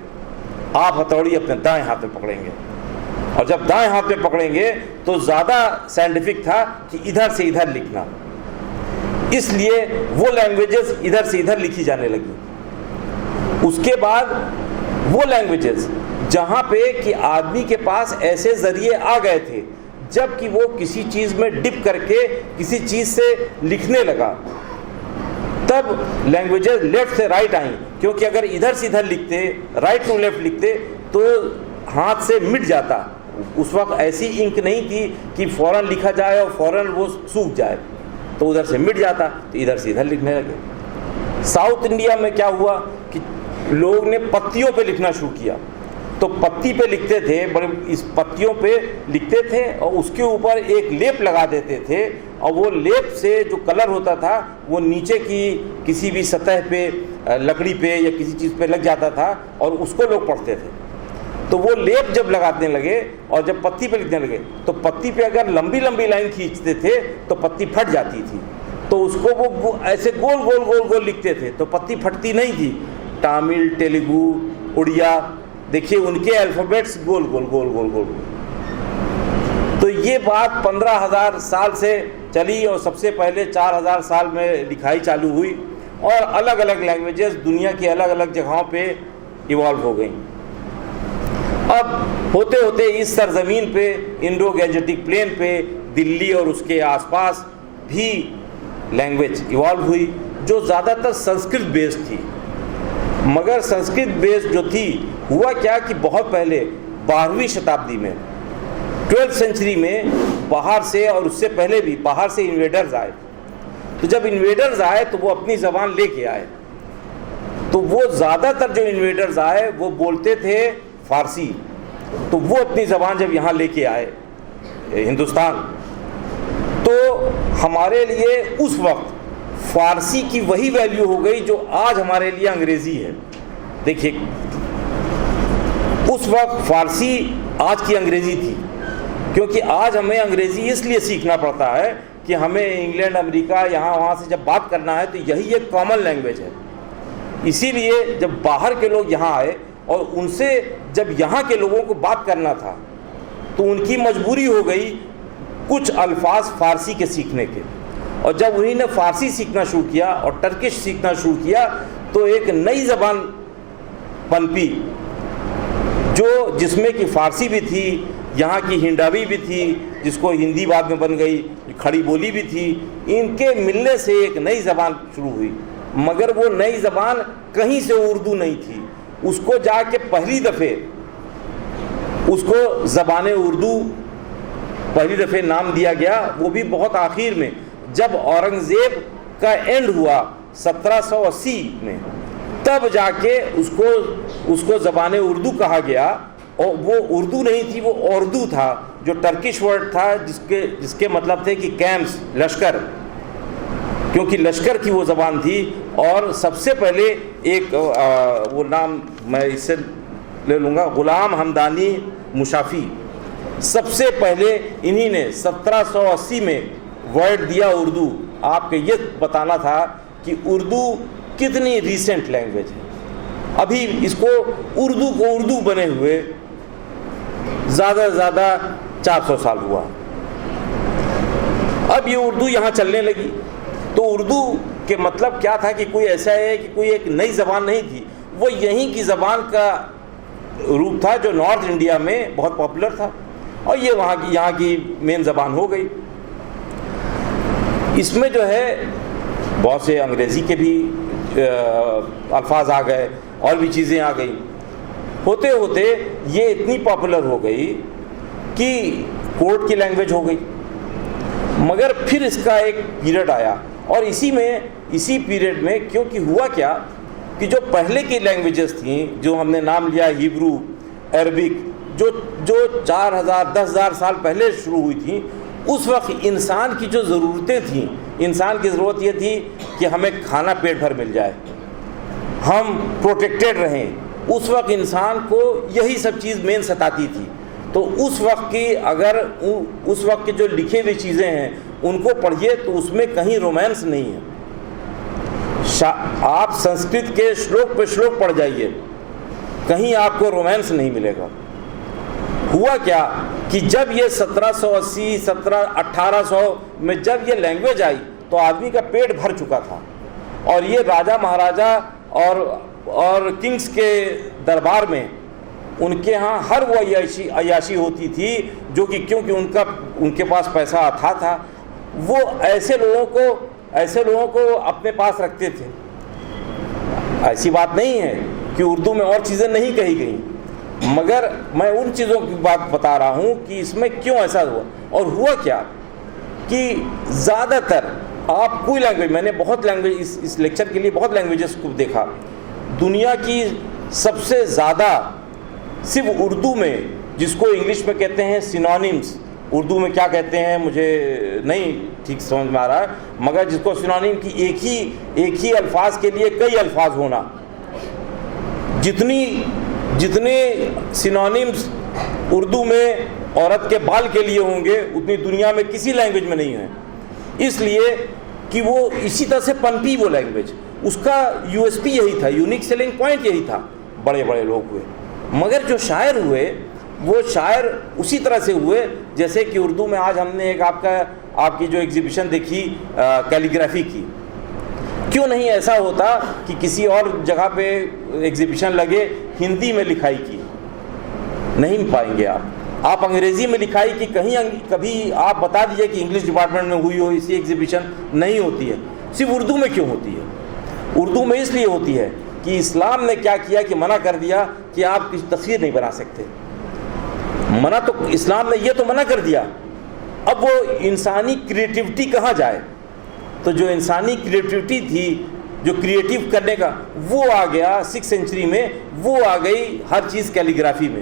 آپ ہتھوڑی اپنے دائیں ہاتھ میں پکڑیں گے، اور جب دائیں ہاتھ میں پکڑیں گے تو زیادہ سائنٹیفک تھا کہ ادھر سے ادھر لکھنا، اس لیے وہ لینگویجز ادھر سے ادھر لکھی جانے لگی۔ اس کے بعد وہ لینگویجز جہاں پہ کہ آدمی کے پاس ایسے ذریعے آ گئے تھے جب کہ وہ کسی چیز میں ڈپ کر کے کسی چیز سے لکھنے لگا، تب لینگویجز لیفٹ سے رائٹ آئیں، کیونکہ اگر ادھر سے ادھر لکھتے، رائٹ ٹو لیفٹ لکھتے تو ہاتھ سے مٹ جاتا۔ اس وقت ایسی انک نہیں تھی کہ فوراً لکھا جائے اور فوراً وہ سوکھ جائے، تو ادھر سے مٹ جاتا، تو ادھر سے ادھر لکھنے لگے۔ ساؤتھ انڈیا میں کیا ہوا کہ لوگ نے پتیوں پہ لکھنا شروع کیا، تو پتی پہ لکھتے تھے، بڑے اس پتیوں پہ لکھتے تھے اور اس کے اوپر ایک لیپ لگا دیتے تھے، اور وہ لیپ سے جو کلر ہوتا تھا وہ نیچے کی کسی بھی سطح پہ، لکڑی پہ یا کسی چیز پہ لگ جاتا تھا اور اس کو لوگ پڑھتے تھے۔ تو وہ لیپ جب لگانے لگے اور جب پتی پہ لکھنے لگے تو پتی پہ اگر لمبی لمبی لائن کھینچتے تھے تو پتی پھٹ جاتی تھی، تو اس کو وہ ایسے گول گول گول گول لکھتے تھے تو پتی پھٹتی نہیں تھی۔ تامل، تیلگو، اڑیا، دیکھیے ان کے الفابیٹس گول گول گول گول گول۔ تو یہ بات 15,000 سال سے چلی اور سب سے پہلے 4,000 سال میں لکھائی چالو ہوئی، اور الگ الگ لینگویجز دنیا کی الگ الگ جگہوں پہ ایوالو ہو گئیں۔ اب ہوتے ہوتے اس سرزمین پہ، انڈو گینجیٹک پلین پہ، دلی اور اس کے آس پاس بھی لینگویج ایوالو ہوئی جو زیادہ تر سنسکرت بیسڈ تھی۔ مگر سنسکرت بیسڈ جو تھی، ہوا کیا کہ بہت پہلے 12ویں شتابدی میں، 12th سینچری میں باہر سے اور اس سے پہلے بھی باہر سے انویڈرز آئے۔ تو جب انویڈرز آئے تو وہ اپنی زبان لے کے آئے، تو وہ زیادہ تر جو انویڈرز آئے وہ بولتے تھے فارسی، تو وہ اپنی زبان جب یہاں لے کے آئے ہندوستان، تو ہمارے لیے اس وقت فارسی کی وہی ویلیو ہو گئی جو آج ہمارے لیے انگریزی ہے۔ دیکھیے اس وقت فارسی آج کی انگریزی تھی، کیونکہ آج ہمیں انگریزی اس لیے سیکھنا پڑتا ہے کہ ہمیں انگلینڈ، امریکہ، یہاں وہاں سے جب بات کرنا ہے تو یہی ایک کامن لینگویج ہے۔ اسی لیے جب باہر کے لوگ یہاں آئے اور ان سے جب یہاں کے لوگوں کو بات کرنا تھا تو ان کی مجبوری ہو گئی کچھ الفاظ فارسی کے سیکھنے کے، اور جب انہوں نے فارسی سیکھنا شروع کیا اور ٹرکش سیکھنا شروع کیا تو ایک نئی زبان پنپی، جس میں کہ فارسی بھی تھی، یہاں کی ہنڈاوی بھی تھی جس کو ہندی بعد میں بن گئی، کھڑی بولی بھی تھی۔ ان کے ملنے سے ایک نئی زبان شروع ہوئی، مگر وہ نئی زبان کہیں سے اردو نہیں تھی۔ اس کو جا کے پہلی دفعہ اس کو زبان اردو پہلی دفعہ نام دیا گیا، وہ بھی بہت آخر میں، جب اورنگزیب کا اینڈ ہوا 1780 میں، تب جا کے اس کو زبان اردو کہا گیا، اور وہ اردو نہیں تھی، وہ اردو تھا، جو ٹرکش ورڈ تھا جس کے مطلب تھے کہ کیمپس، لشکر، کیونکہ لشکر کی وہ زبان تھی۔ اور سب سے پہلے ایک وہ نام میں اس سے لے لوں گا، غلام حمدانی مشافی، سب سے پہلے انہی نے 1780 میں ورڈ دیا اردو۔ آپ کو یہ بتانا تھا کہ اردو کتنی ریسنٹ لینگویج ہے، ابھی اس کو اردو بنے ہوئے زیادہ سے زیادہ 400 سال ہوا۔ اب یہ اردو یہاں چلنے لگی، تو اردو کے مطلب کیا تھا کہ کوئی ایسا ہے کہ کوئی ایک نئی زبان نہیں تھی، وہ یہیں کی زبان کا روپ تھا جو نارتھ انڈیا میں بہت پاپولر تھا، اور یہ یہاں کی مین زبان ہو گئی۔ اس میں جو ہے بہت سے انگریزی کے بھی الفاظ آ گئے اور بھی چیزیں آ گئی، ہوتے ہوتے یہ اتنی پاپولر ہو گئی کہ کورٹ کی لینگویج ہو گئی۔ مگر پھر اس کا ایک پیریڈ آیا، اور اسی پیریڈ میں کیونکہ ہوا کیا کہ جو پہلے کی لینگویجز تھیں، جو ہم نے نام لیا ہیبرو، عربک، جو 4,000 10,000 سال پہلے شروع ہوئی تھیں، اس وقت انسان کی جو ضرورتیں تھیں، انسان کی ضرورت یہ تھی کہ ہمیں کھانا پیٹ بھر مل جائے، ہم پروٹیکٹیڈ رہیں، اس وقت انسان کو یہی سب چیز مین ستاتی تھی۔ تو اس وقت کی جو لکھی ہوئی چیزیں ہیں ان کو پڑھیے تو اس میں کہیں رومانس نہیں ہے، آپ سنسکرت کے شلوک پہ شلوک پڑھ جائیے, کہیں آپ کو رومانس نہیں ملے گا. ہوا کیا کہ جب یہ 1780 1800 میں جب یہ لینگویج آئی تو آدمی کا پیٹ بھر چکا تھا, اور یہ راجا مہاراجا اور کنگز کے دربار میں ان کے ہاں ہر وہ عیاشی ہوتی تھی جو کہ کیونکہ ان کے پاس پیسہ اتھا تھا, وہ ایسے لوگوں کو اپنے پاس رکھتے تھے. ایسی بات نہیں ہے کہ اردو میں اور چیزیں نہیں کہی گئیں, مگر میں ان چیزوں کی بات بتا رہا ہوں کہ اس میں کیوں ایسا ہوا. اور ہوا کیا کہ زیادہ تر آپ کوئی لینگویج, میں نے بہت لینگویج اس لیکچر کے لیے بہت لینگویجز کو دیکھا, دنیا کی سب سے زیادہ صرف اردو میں, جس کو انگلش میں کہتے ہیں سینونیمز, اردو میں کیا کہتے ہیں مجھے نہیں ٹھیک سمجھ میں آ رہا ہے, مگر جس کو سینونیم کی ایک ہی الفاظ کے لیے کئی الفاظ ہونا, جتنے سینونیمز اردو میں عورت کے بال کے لیے ہوں گے اتنی دنیا میں کسی لینگویج میں نہیں ہے. اس لیے کہ وہ اسی طرح سے پنپی وہ لینگویج, اس کا یو ایس پی یہی تھا, یونیک سیلنگ پوائنٹ یہی تھا. بڑے لوگ ہوئے, مگر جو شاعر ہوئے وہ شاعر اسی طرح سے ہوئے جیسے کہ اردو میں آج ہم نے ایک آپ کی جو ایگزیبیشن دیکھی کیلیگرافی کی. کیوں نہیں ایسا ہوتا کہ کسی اور جگہ پہ ایگزیبیشن لگے ہندی میں لکھائی کی؟ نہیں پائیں گے آپ انگریزی میں لکھائی کی کبھی آپ بتا دیجئے کہ انگلش ڈپارٹمنٹ میں ہوئی ہو اسی ایگزیبیشن, نہیں ہوتی ہے. صرف اردو میں کیوں ہوتی ہے؟ اردو میں اس لیے ہوتی ہے کہ اسلام نے کیا کیا کہ منع کر دیا کہ آپ کسی تصویر نہیں بنا سکتے. منع تو اسلام نے یہ تو منع کر دیا, اب وہ انسانی کریٹیوٹی کہاں جائے؟ تو جو انسانی کریٹیوٹی تھی, جو کریٹیو کرنے کا, وہ آ گیا 6 سینچری میں, وہ آ گئی ہر چیز کیلیگرافی میں.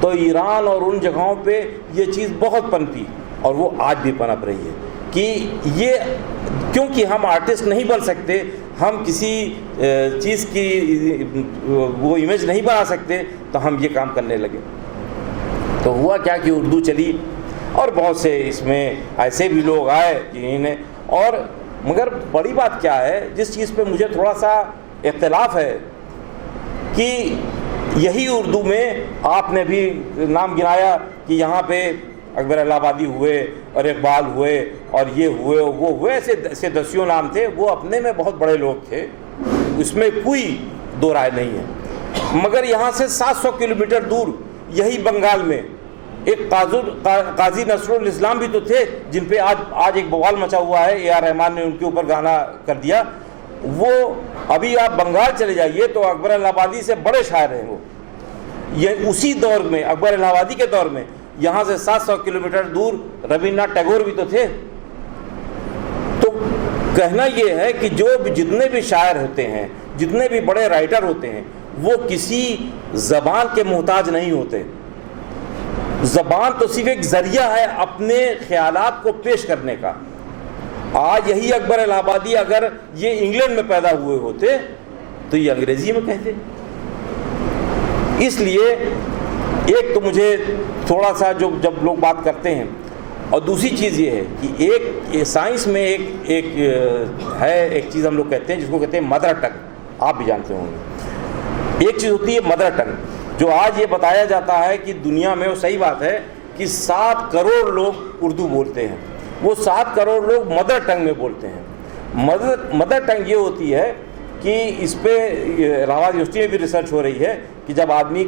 تو ایران اور ان جگہوں پہ یہ چیز بہت پنپی, اور وہ آج بھی پنپ رہی ہے کہ یہ کیونکہ ہم آرٹسٹ نہیں بن سکتے, ہم کسی چیز کی وہ امیج نہیں بنا سکتے, تو ہم یہ کام کرنے لگے. تو ہوا کیا کہ اردو چلی, اور بہت سے اس میں ایسے بھی لوگ آئے جنہوں نے, اور مگر بڑی بات کیا ہے جس چیز پہ مجھے تھوڑا سا اختلاف ہے کہ یہی اردو میں آپ نے بھی نام گنایا کہ یہاں پہ اکبر الہ آبادی ہوئے اور اقبال ہوئے اور یہ ہوئے وہ ہوئے, ایسے دسیوں نام تھے, وہ اپنے میں بہت بڑے لوگ تھے, اس میں کوئی دو رائے نہیں ہے. مگر یہاں سے 700 کلومیٹر دور یہی بنگال میں ایک قاضی نصر الاسلام بھی تو تھے جن پہ آج ایک بوال مچا ہوا ہے, اے آر رحمان نے ان کے اوپر گانا کر دیا. وہ ابھی آپ بنگال چلے جائیے تو اکبر الہ آبادی سے بڑے شاعر ہیں وہ. یہ اسی دور میں اکبر الہ آبادی کے دور میں یہاں سے 700 کلومیٹر دور ربندر ناتھ ٹیگور بھی تو تھے. تو کہنا یہ ہے کہ جتنے بھی شاعر ہوتے ہیں, جتنے بھی بڑے رائٹر ہوتے ہیں, وہ کسی زبان کے محتاج نہیں ہوتے. زبان تو صرف ایک ذریعہ ہے اپنے خیالات کو پیش کرنے کا. آج یہی اکبر الہ آبادی اگر یہ انگلینڈ میں پیدا ہوئے ہوتے تو یہ انگریزی میں کہتے. اس لیے ایک تو مجھے تھوڑا سا جب لوگ بات کرتے ہیں, اور دوسری چیز یہ ہے کہ ایک سائنس میں ایک چیز ہم لوگ کہتے ہیں جس کو کہتے ہیں مدر ٹنگ, آپ بھی جانتے ہوں گے. ایک چیز ہوتی ہے مدر ٹنگ, جو آج یہ بتایا جاتا ہے کہ دنیا میں, وہ صحیح بات ہے کہ 7 کروڑ لوگ اردو بولتے ہیں, وہ 7 کروڑ لوگ مدر ٹنگ میں بولتے ہیں. مدر ٹنگ یہ ہوتی ہے کہ اس پہ الہ آباد یونیورسٹی میں بھی ریسرچ ہو رہی ہے کہ جب آدمی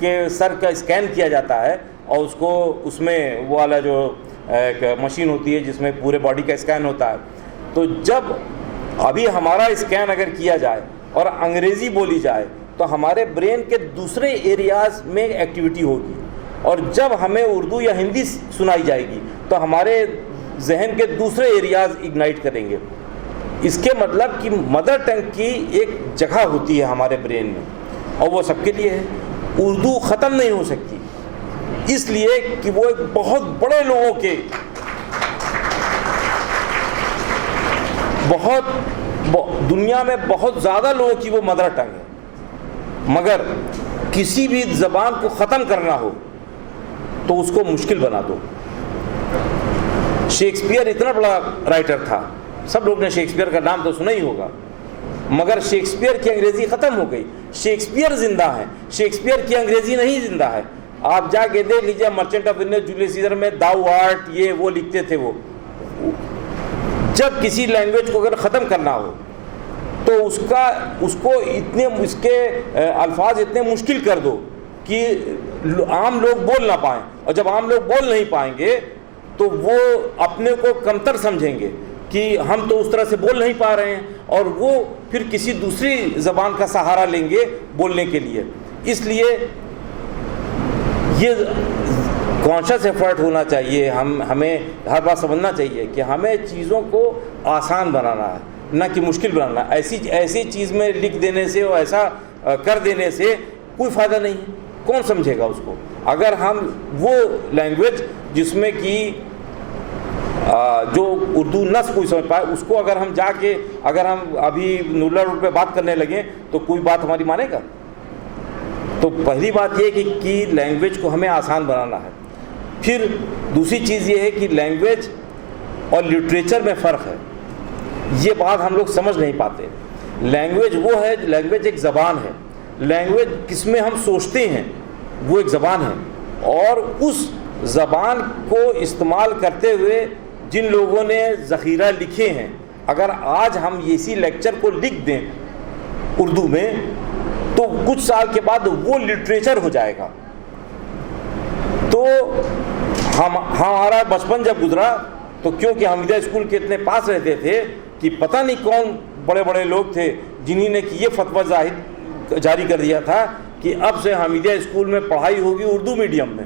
کے سر کا اسکین کیا جاتا ہے اور اس میں وہ والا جو ایک مشین ہوتی ہے جس میں پورے باڈی کا اسکین ہوتا ہے, تو جب ابھی ہمارا اسکین اگر کیا جائے اور انگریزی بولی جائے تو ہمارے برین کے دوسرے ایریاز میں ایکٹیویٹی ہوگی, اور جب ہمیں اردو یا ہندی سنائی جائے گی تو ہمارے ذہن کے دوسرے ایریاز اگنائٹ کریں گے. اس کے مطلب کہ مدر ٹنگ کی ایک جگہ ہوتی ہے ہمارے برین میں, اور وہ سب کے لیے ہے. اردو ختم نہیں ہو سکتی, اس لیے کہ وہ ایک بہت بڑے لوگوں کے دنیا میں بہت زیادہ لوگوں کی وہ مدر ٹنگ ہے. مگر کسی بھی زبان کو ختم کرنا ہو تو اس کو مشکل بنا دو. شیکسپیئر اتنا بڑا رائٹر تھا, سب لوگ نے شیکسپیئر کا نام تو سنا ہی ہوگا، مگر شیکسپیئر کی انگریزی ختم ہو گئی. شیکسپیئر زندہ ہے، شیکسپیئر کی انگریزی نہیں زندہ ہے. آپ جا کے دیکھ لیجیے Merchant of Venice Julius Caesar میں داؤ آرٹ یہ وہ لکھتے تھے. وہ جب کسی لینگویج کو اگر ختم کرنا ہو تو اس کو اتنے اس کے الفاظ اتنے مشکل کر دو کہ عام لوگ بول نہ پائیں، اور جب عام لوگ بول نہیں پائیں گے تو وہ اپنے کو کمتر سمجھیں گے کہ ہم تو اس طرح سے بول نہیں پا رہے ہیں، اور وہ پھر کسی دوسری زبان کا سہارا لیں گے بولنے کے لیے. اس لیے یہ کانشیس ایفرٹ ہونا چاہیے. ہمیں ہر بات سمجھنا چاہیے کہ ہمیں چیزوں کو آسان بنانا ہے نہ کہ مشکل بنانا. ایسی چیز میں لکھ دینے سے اور ایسا کر دینے سے کوئی فائدہ نہیں ہے. کون سمجھے گا اس کو؟ اگر ہم وہ لینگویج جس میں کہ جو اردو نس کوئی سمجھ پائے اس کو اگر ہم جا کے اگر ہم ابھی نورلا روڈ پہ بات کرنے لگیں تو کوئی بات ہماری مانے گا؟ تو پہلی بات یہ کہ لینگویج کو ہمیں آسان بنانا ہے. پھر دوسری چیز یہ ہے کہ لینگویج اور لٹریچر میں فرق ہے. یہ بات ہم لوگ سمجھ نہیں پاتے. لینگویج وہ ہے، لینگویج ایک زبان ہے. لینگویج کس میں ہم سوچتے ہیں وہ ایک زبان ہے، اور اس زبان کو استعمال کرتے ہوئے جن لوگوں نے ذخیرہ لکھے ہیں، اگر آج ہم اسی لیکچر کو لکھ دیں اردو میں تو کچھ سال کے بعد وہ لٹریچر ہو جائے گا. تو ہمارا بچپن جب گزرا تو کیونکہ حمیدیہ اسکول کے اتنے پاس رہتے تھے کہ پتہ نہیں کون بڑے بڑے لوگ تھے جنہی نے کہ یہ فتویٰ جاری کر دیا تھا کہ اب سے حمیدیہ اسکول میں پڑھائی ہوگی اردو میڈیم میں،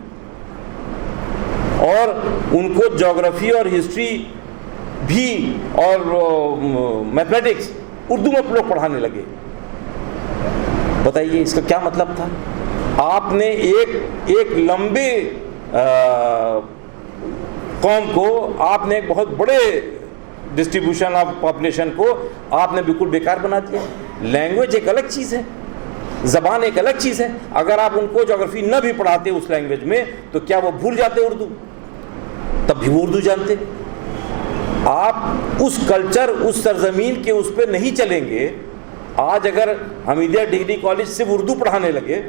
اور ان کو جغرافی اور ہسٹری بھی اور میتھمیٹکس اردو میں لوگ پڑھانے لگے. بتائیے اس کا کیا مطلب تھا؟ آپ نے ایک لمبے قوم کو، آپ نے ایک بہت بڑے ڈسٹریبیوشن آف پاپولیشن کو آپ نے بالکل بیکار بنا دیا. لینگویج ایک الگ چیز ہے، زبان ایک الگ چیز ہے. اگر آپ ان کو جغرافی نہ بھی پڑھاتے اس لینگویج میں تو کیا وہ بھول جاتے اردو؟ تب بھی وہ اردو جانتے. آپ اس کلچر، اس سرزمین کے اس پہ نہیں چلیں گے. آج اگر حمیدیہ ڈگری کالج صرف اردو پڑھانے لگے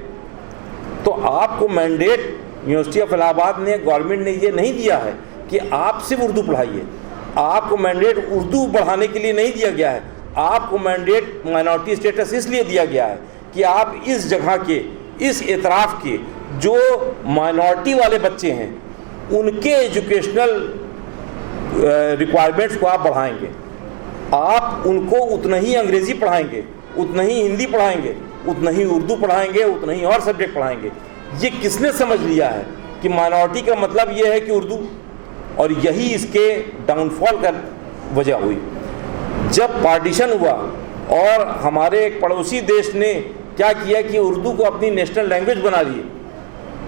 تو آپ کو مینڈیٹ یونیورسٹی آف الہ آباد نے، گورنمنٹ نے یہ نہیں دیا ہے کہ آپ صرف اردو پڑھائیے. آپ کو مینڈیٹ اردو پڑھانے کے لیے نہیں دیا گیا ہے. آپ کو مینڈیٹ مائنورٹی اسٹیٹس اس لیے دیا گیا ہے کہ آپ اس جگہ کے، اس اطراف کے جو مائنورٹی والے بچے ہیں ان کے ایجوکیشنل ریکوائرمنٹس کو آپ بڑھائیں گے. آپ ان کو اتنا ہی انگریزی پڑھائیں گے، اتنا ہی ہندی پڑھائیں گے، اتنا ہی اردو پڑھائیں گے، اتنا ہی اور سبجیکٹ پڑھائیں گے. یہ کس نے سمجھ لیا ہے کہ مائنورٹی کا مطلب یہ ہے کہ اردو؟ اور یہی اس کے ڈاؤن فال کا وجہ ہوئی. جب پارٹیشن ہوا اور ہمارے ایک پڑوسی دیش نے کیا کیا کہ اردو کو اپنی نیشنل لینگویج بنا لیے،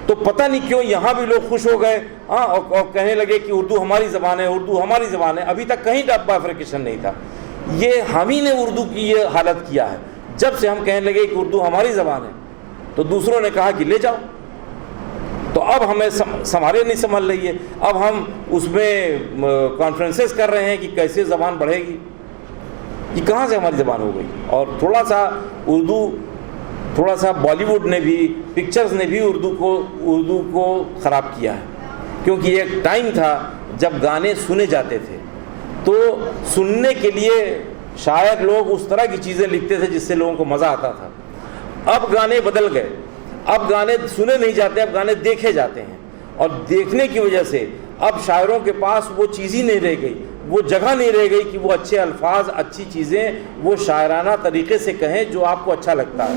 تو پتہ نہیں کیوں یہاں بھی لوگ خوش ہو گئے اور کہنے لگے کہ اردو ہماری زبان ہے، اردو ہماری زبان ہے. ابھی تک کہیں بائفرکیشن نہیں تھا. یہ ہم ہی نے اردو کی یہ حالت کیا ہے. جب سے ہم کہنے لگے کہ اردو ہماری زبان ہے تو دوسروں نے کہا کہ لے جاؤ. تو اب ہمیں ہمارے نہیں سنبھل رہی ہے. اب ہم اس میں کانفرنسز کر رہے ہیں کہ کیسے زبان بڑھے گی. یہ کہاں سے ہماری زبان ہو گئی؟ اور تھوڑا سا بالی ووڈ نے بھی، پکچرز نے بھی اردو کو خراب کیا ہے. کیونکہ ایک ٹائم تھا جب گانے سنے جاتے تھے تو سننے کے لیے شاعر لوگ اس طرح کی چیزیں لکھتے تھے جس سے لوگوں کو مزہ آتا تھا. اب گانے بدل گئے. اب گانے سنے نہیں جاتے، اب گانے دیکھے جاتے ہیں. اور دیکھنے کی وجہ سے اب شاعروں کے پاس وہ چیز ہی نہیں رہ گئی، وہ جگہ نہیں رہ گئی کہ وہ اچھے الفاظ، اچھی چیزیں وہ شاعرانہ طریقے سے کہیں جو آپ کو اچھا لگتا ہے.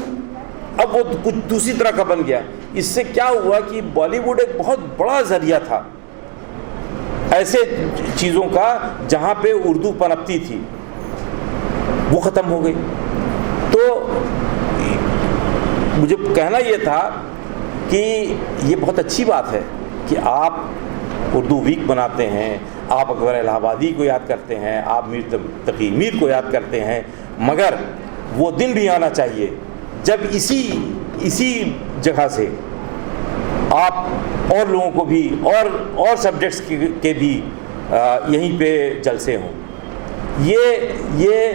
اب وہ کچھ دوسری طرح کا بن گیا. اس سے کیا ہوا کہ بالی ووڈ ایک بہت بڑا ذریعہ تھا ایسے چیزوں کا جہاں پہ اردو پنپتی تھی، وہ ختم ہو گئی. تو مجھے کہنا یہ تھا کہ یہ بہت اچھی بات ہے کہ آپ اردو ویک بناتے ہیں، آپ اکبر الہ آبادی کو یاد کرتے ہیں، آپ میر تقی میر کو یاد کرتے ہیں، مگر وہ دن بھی آنا چاہیے جب اسی جگہ سے آپ اور لوگوں کو بھی اور سبجیکٹس کے بھی یہیں پہ جلسے ہوں. یہ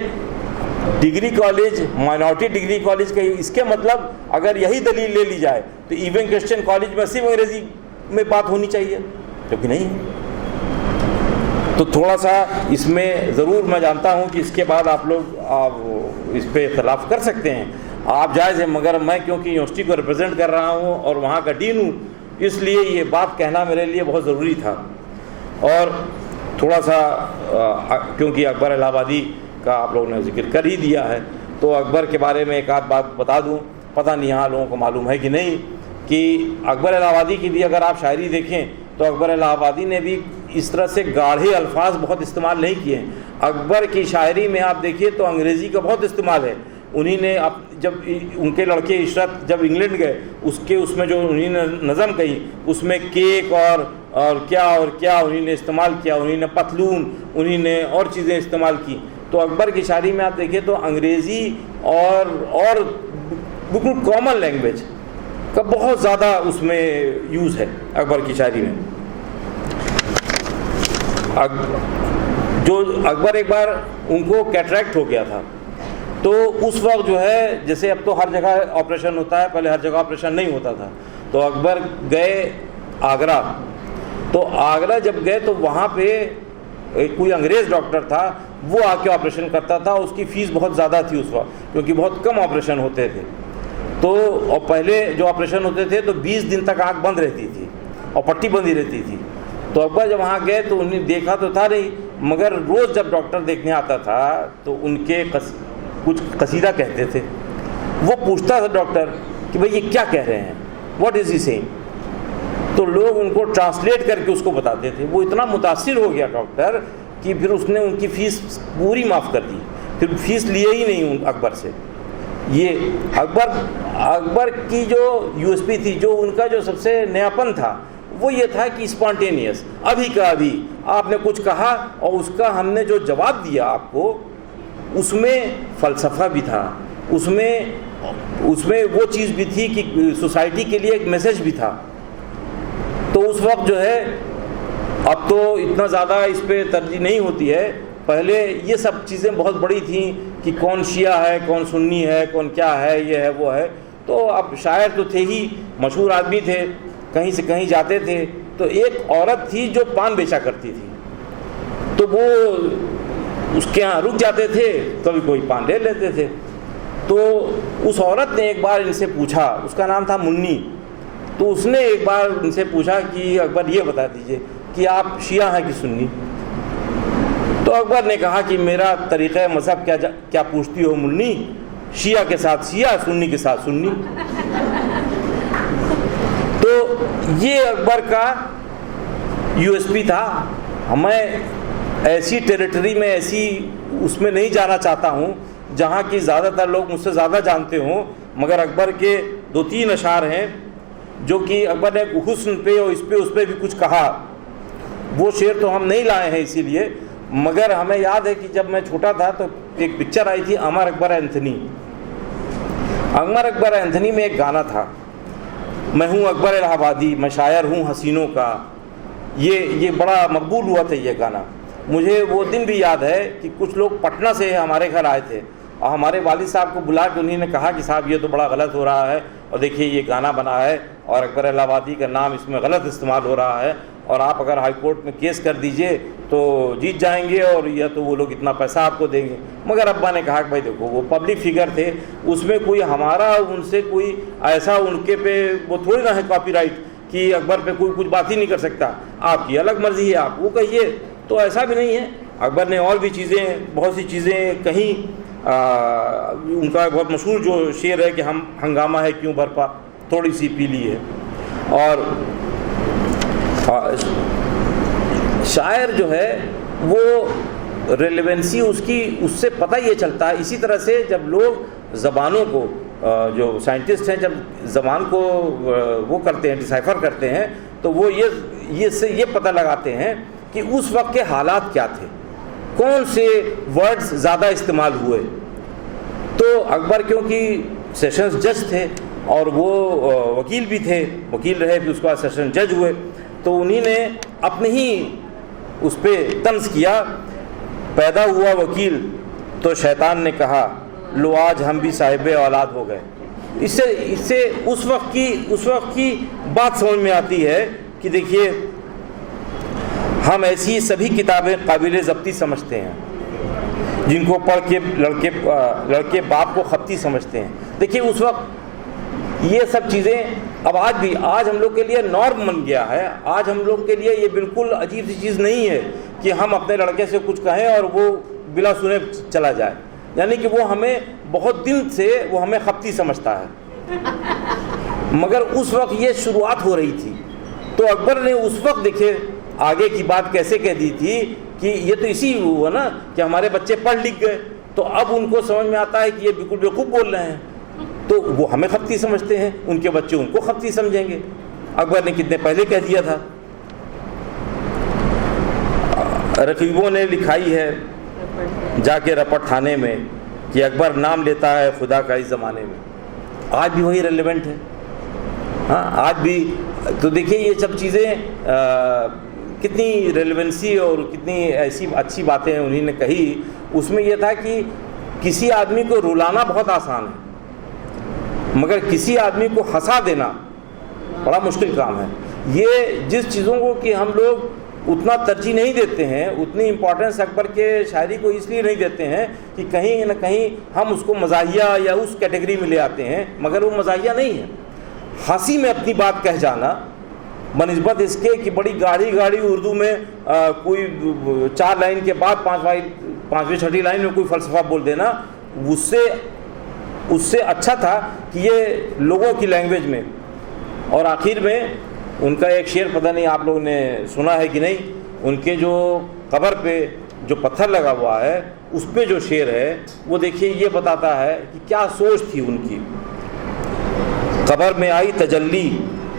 degree college minority degree college کا اس کے مطلب اگر یہی دلیل لے لی جائے تو ایون کرسچن کالج میں صرف انگریزی میں بات ہونی چاہیے، کیونکہ نہیں ہے. تو تھوڑا سا اس میں ضرور میں جانتا ہوں کہ اس کے بعد آپ لوگ اس پہ اختلاف کر سکتے ہیں، آپ جائز ہیں، مگر میں کیونکہ یونیورسٹی کو ریپرزینٹ کر رہا ہوں اور وہاں کا ڈین ہوں، اس لیے یہ بات کہنا میرے لیے بہت ضروری تھا. اور تھوڑا سا کیونکہ اکبر الہ آبادی کا آپ لوگوں نے ذکر کر ہی دیا ہے تو اکبر کے بارے میں ایک آدھ بات بتا دوں. پتہ نہیں یہاں لوگوں کو معلوم ہے کہ نہیں کہ اکبر الہ آبادی کی بھی اگر آپ شاعری دیکھیں تو اکبر الہ آبادی نے بھی اس طرح سے گاڑھے الفاظ بہت استعمال نہیں کیے ہیں. اکبر کی شاعری میں آپ دیکھیے تو انگریزی کا بہت استعمال ہے. انہی نے جب ان کے لڑکے عشرت جب انگلینڈ گئے اس میں جو انہی نے نظم کہی اس میں کیک اور کیا انہی نے استعمال کیا، انہی نے پتلون، انہی نے اور چیزیں استعمال کی. تو اکبر کی شاعری میں آپ دیکھیں تو انگریزی اور بالکل کامن لینگویج کا بہت زیادہ اس میں یوز ہے اکبر کی شاعری میں. جو اکبر ایک بار ان کو کیٹریکٹ ہو گیا تھا تو اس وقت جو ہے جیسے اب تو ہر جگہ آپریشن ہوتا ہے، پہلے ہر جگہ آپریشن نہیں ہوتا تھا. تو اکبر گئے آگرہ. تو آگرہ جب گئے تو وہاں پہ کوئی انگریز ڈاکٹر تھا، وہ آ کے آپریشن کرتا تھا. اس کی فیس بہت زیادہ تھی اس وقت کیونکہ بہت کم آپریشن ہوتے تھے. تو اور پہلے جو آپریشن ہوتے تھے تو 20 دن تک آنکھ بند رہتی تھی اور پٹی بندی رہتی تھی. تو اکبر جب وہاں گئے تو انہیں دیکھا تو تھا نہیں، مگر روز جب ڈاکٹر دیکھنے آتا تھا تو ان کے کچھ قصیدہ کہتے تھے. وہ پوچھتا تھا ڈاکٹر کہ بھئی یہ کیا کہہ رہے ہیں، واٹ از ہی سیئنگ. تو لوگ ان کو ٹرانسلیٹ کر کے اس کو بتاتے تھے. وہ اتنا متاثر ہو گیا ڈاکٹر کہ پھر اس نے ان کی فیس پوری معاف کر دی، پھر فیس لیے ہی نہیں اکبر سے. یہ اکبر کی جو یو ایس پی تھی، جو ان کا جو سب سے نیاپن تھا وہ یہ تھا کہ اسپونٹینیس، ابھی کا ابھی آپ نے کچھ کہا اور اس کا ہم نے جو جواب دیا آپ کو اس میں فلسفہ بھی تھا، اس میں وہ چیز بھی تھی کہ سوسائٹی کے لیے ایک میسج بھی تھا. تو اس وقت جو ہے اب تو اتنا زیادہ اس پہ ترجیح نہیں ہوتی ہے، پہلے یہ سب چیزیں بہت بڑی تھیں کہ کون شیعہ ہے، کون سنی ہے، کون کیا ہے، یہ ہے وہ ہے. تو اب شاعر تو تھے ہی، مشہور آدمی تھے، کہیں سے کہیں جاتے تھے. تو ایک عورت تھی جو پان بیچا کرتی تھی، تو وہ اس کے ہاں رک جاتے تھے، کبھی کوئی پان لے لیتے تھے. تو اس عورت نے ایک بار ان سے پوچھا، اس کا نام تھا منی. تو اس نے ایک بار ان سے پوچھا کہ اکبر یہ بتا دیجئے کہ آپ شیعہ ہیں کہ سنی. تو اکبر نے کہا کہ میرا طریقہ مذہب کیا پوچھتی ہو منی، شیعہ کے ساتھ شیعہ، سنی کے ساتھ سنی. تو یہ اکبر کا یو ایس پی تھا. میں ایسی ٹیریٹری میں ایسی اس میں نہیں جانا چاہتا ہوں جہاں کی زیادہ تر لوگ مجھ سے زیادہ جانتے ہوں، مگر اکبر کے 2-3 اشعار ہیں جو کہ اکبر نے حسن پہ اور اس پہ بھی کچھ کہا. وہ شعر تو ہم نہیں لائے ہیں اسی لیے، مگر ہمیں یاد ہے کہ جب میں چھوٹا تھا تو ایک پکچر آئی تھی امر اکبر اینتھنی. امر اکبر اینتھنی میں ایک گانا تھا، میں ہوں اکبر الہ آبادی، میں شاعر ہوں حسینوں کا. یہ بڑا مقبول ہوا تھا یہ گانا. مجھے وہ دن بھی یاد ہے کہ کچھ لوگ پٹنہ سے ہمارے گھر آئے تھے اور ہمارے والد صاحب کو بلا کے انہوں نے کہا کہ صاحب یہ تو بڑا غلط ہو رہا ہے، اور دیکھیے یہ گانا بنا ہے اور اکبر الہ آبادی کا نام اس میں غلط استعمال ہو رہا ہے، اور آپ اگر ہائی کورٹ میں کیس کر دیجئے تو جیت جائیں گے اور یا تو وہ لوگ اتنا پیسہ آپ کو دیں گے. مگر ابا نے کہا کہ بھائی دیکھو وہ پبلک فگر تھے، اس میں کوئی ہمارا ان سے کوئی ایسا ان کے پہ وہ تھوڑی نہ ہے کاپی رائٹ کہ اکبر پہ کوئی کچھ بات ہی نہیں کر سکتا، آپ کی الگ مرضی ہے، آپ وہ کہیے. تو ایسا بھی نہیں ہے. اکبر نے اور بھی چیزیں، بہت سی چیزیں کہیں. ان کا بہت مشہور جو شعر ہے کہ ہم ہنگامہ ہے کیوں برپا، تھوڑی سی پی لی ہے. اور شاعر جو ہے وہ ریلیونسی اس سے پتہ یہ چلتا ہے. اسی طرح سے جب لوگ زبانوں کو، جو سائنٹسٹ ہیں، جب زبان کو وہ کرتے ہیں، ڈیسائفر کرتے ہیں، تو وہ یہ پتہ لگاتے ہیں کہ اس وقت کے حالات کیا تھے، کون سے ورڈز زیادہ استعمال ہوئے. تو اکبر کیونکہ سیشنز جج تھے اور وہ وکیل بھی تھے، وکیل رہے پھر اس کے بعد سیشن جج ہوئے، تو انہی نے اپنے ہی اس پہ طنز کیا پیدا ہوا وکیل تو شیطان نے کہا لو آج ہم بھی صاحب اولاد ہو گئے. اس سے اس وقت کی بات سمجھ میں آتی ہے کہ دیکھیے ہم ایسی سبھی کتابیں قابل ضبطی سمجھتے ہیں جن کو پڑھ کے لڑکے باپ کو خپتی سمجھتے ہیں. دیکھیے اس وقت یہ سب چیزیں اب آج ہم لوگ کے لیے نارم بن گیا ہے. آج ہم لوگ کے لیے یہ بالکل عجیب سی چیز نہیں ہے کہ ہم اپنے لڑکے سے کچھ کہیں اور وہ بلا سنے چلا جائے. یعنی کہ وہ ہمیں بہت دن سے وہ ہمیں خپتی سمجھتا ہے. مگر اس وقت یہ شروعات ہو رہی تھی تو اکبر نے اس وقت دیکھے آگے کی بات کیسے کہہ دی تھی کہ یہ تو اسی ہوا نا کہ ہمارے بچے پڑھ لکھ گئے تو اب ان کو سمجھ میں آتا ہے کہ یہ بالکل بیوقوف بول رہے ہیں تو وہ ہمیں خپتی سمجھتے ہیں, ان کے بچے ان کو خپتی سمجھیں گے. اکبر نے کتنے پہلے کہہ دیا تھا. رقیبوں نے لکھائی ہے جا کے رپٹ تھانے میں کہ اکبر نام لیتا ہے خدا کا اس زمانے میں. آج بھی وہی ریلیونٹ ہے. ہاں آج بھی تو دیکھیے یہ سب چیزیں کتنی ریلیونسی اور کتنی ایسی اچھی باتیں انہوں نے کہی. اس میں یہ تھا کہ کسی آدمی کو رلانا بہت آسان ہے مگر کسی آدمی کو ہنسا دینا بڑا مشکل کام ہے. یہ جس چیزوں کو کہ ہم لوگ اتنا ترجیح نہیں دیتے ہیں, اتنی امپورٹنس اکبر کے شاعری کو اس لیے نہیں دیتے ہیں کہ کہیں نہ کہیں ہم اس کو مزاحیہ یا اس کیٹیگری میں لے آتے ہیں, مگر وہ مزاحیہ نہیں ہے. ہنسی میں اپنی بات کہہ جانا بنسبت اس کے کہ بڑی گاڑی اردو میں کوئی 4 لائن کے بعد 5ویں 6ٹھی لائن میں کوئی فلسفہ بول دینا, اس سے اچھا تھا کہ یہ لوگوں کی لینگویج میں. اور آخر میں ان کا ایک شعر پتہ نہیں آپ لوگوں نے سنا ہے کہ نہیں, ان کے جو قبر پہ جو پتھر لگا ہوا ہے اس پہ جو شعر ہے وہ دیکھیے یہ بتاتا ہے کہ کیا سوچ تھی ان کی. قبر میں آئی تجلی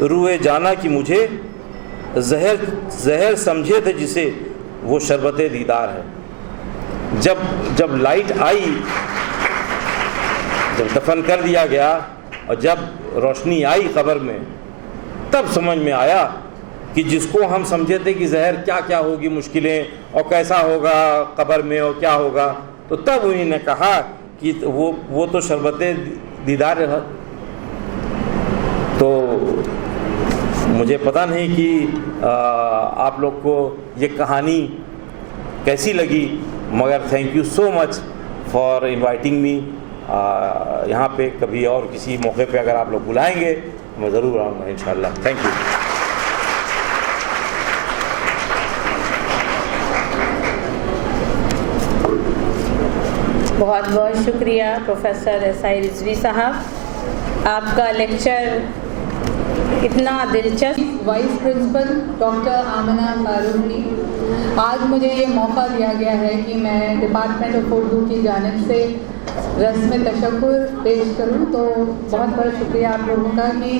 روئے جانا کی مجھے, زہر سمجھے تھے جسے وہ شربت دیدار ہے. جب لائٹ آئی, جب دفن کر دیا گیا اور جب روشنی آئی قبر میں تب سمجھ میں آیا کہ جس کو ہم سمجھے تھے کہ زہر کیا کیا ہوگی مشکلیں اور کیسا ہوگا قبر میں اور کیا ہوگا, تو تب انہوں نے کہا کہ وہ تو شربت دیدار ہے. تو مجھے پتہ نہیں کہ آپ لوگ کو یہ کہانی کیسی لگی, مگر thank you so much for inviting me. یہاں پہ کبھی اور کسی موقع پہ اگر آپ لوگ بلائیں گے میں ضرور آؤں گا انشاءاللہ. Thank you. بہت بہت شکریہ پروفیسر SI رضوی صاحب, آپ کا لیکچر اتنا دلچسپ. Vice principal doctor Amna Farooqui, آج مجھے یہ موقع دیا گیا ہے کہ میں ڈپارٹمنٹ آف اردو کی جانب سے رسم تشکر پیش کروں. تو بہت بہت شکریہ آپ لوگوں کا کہ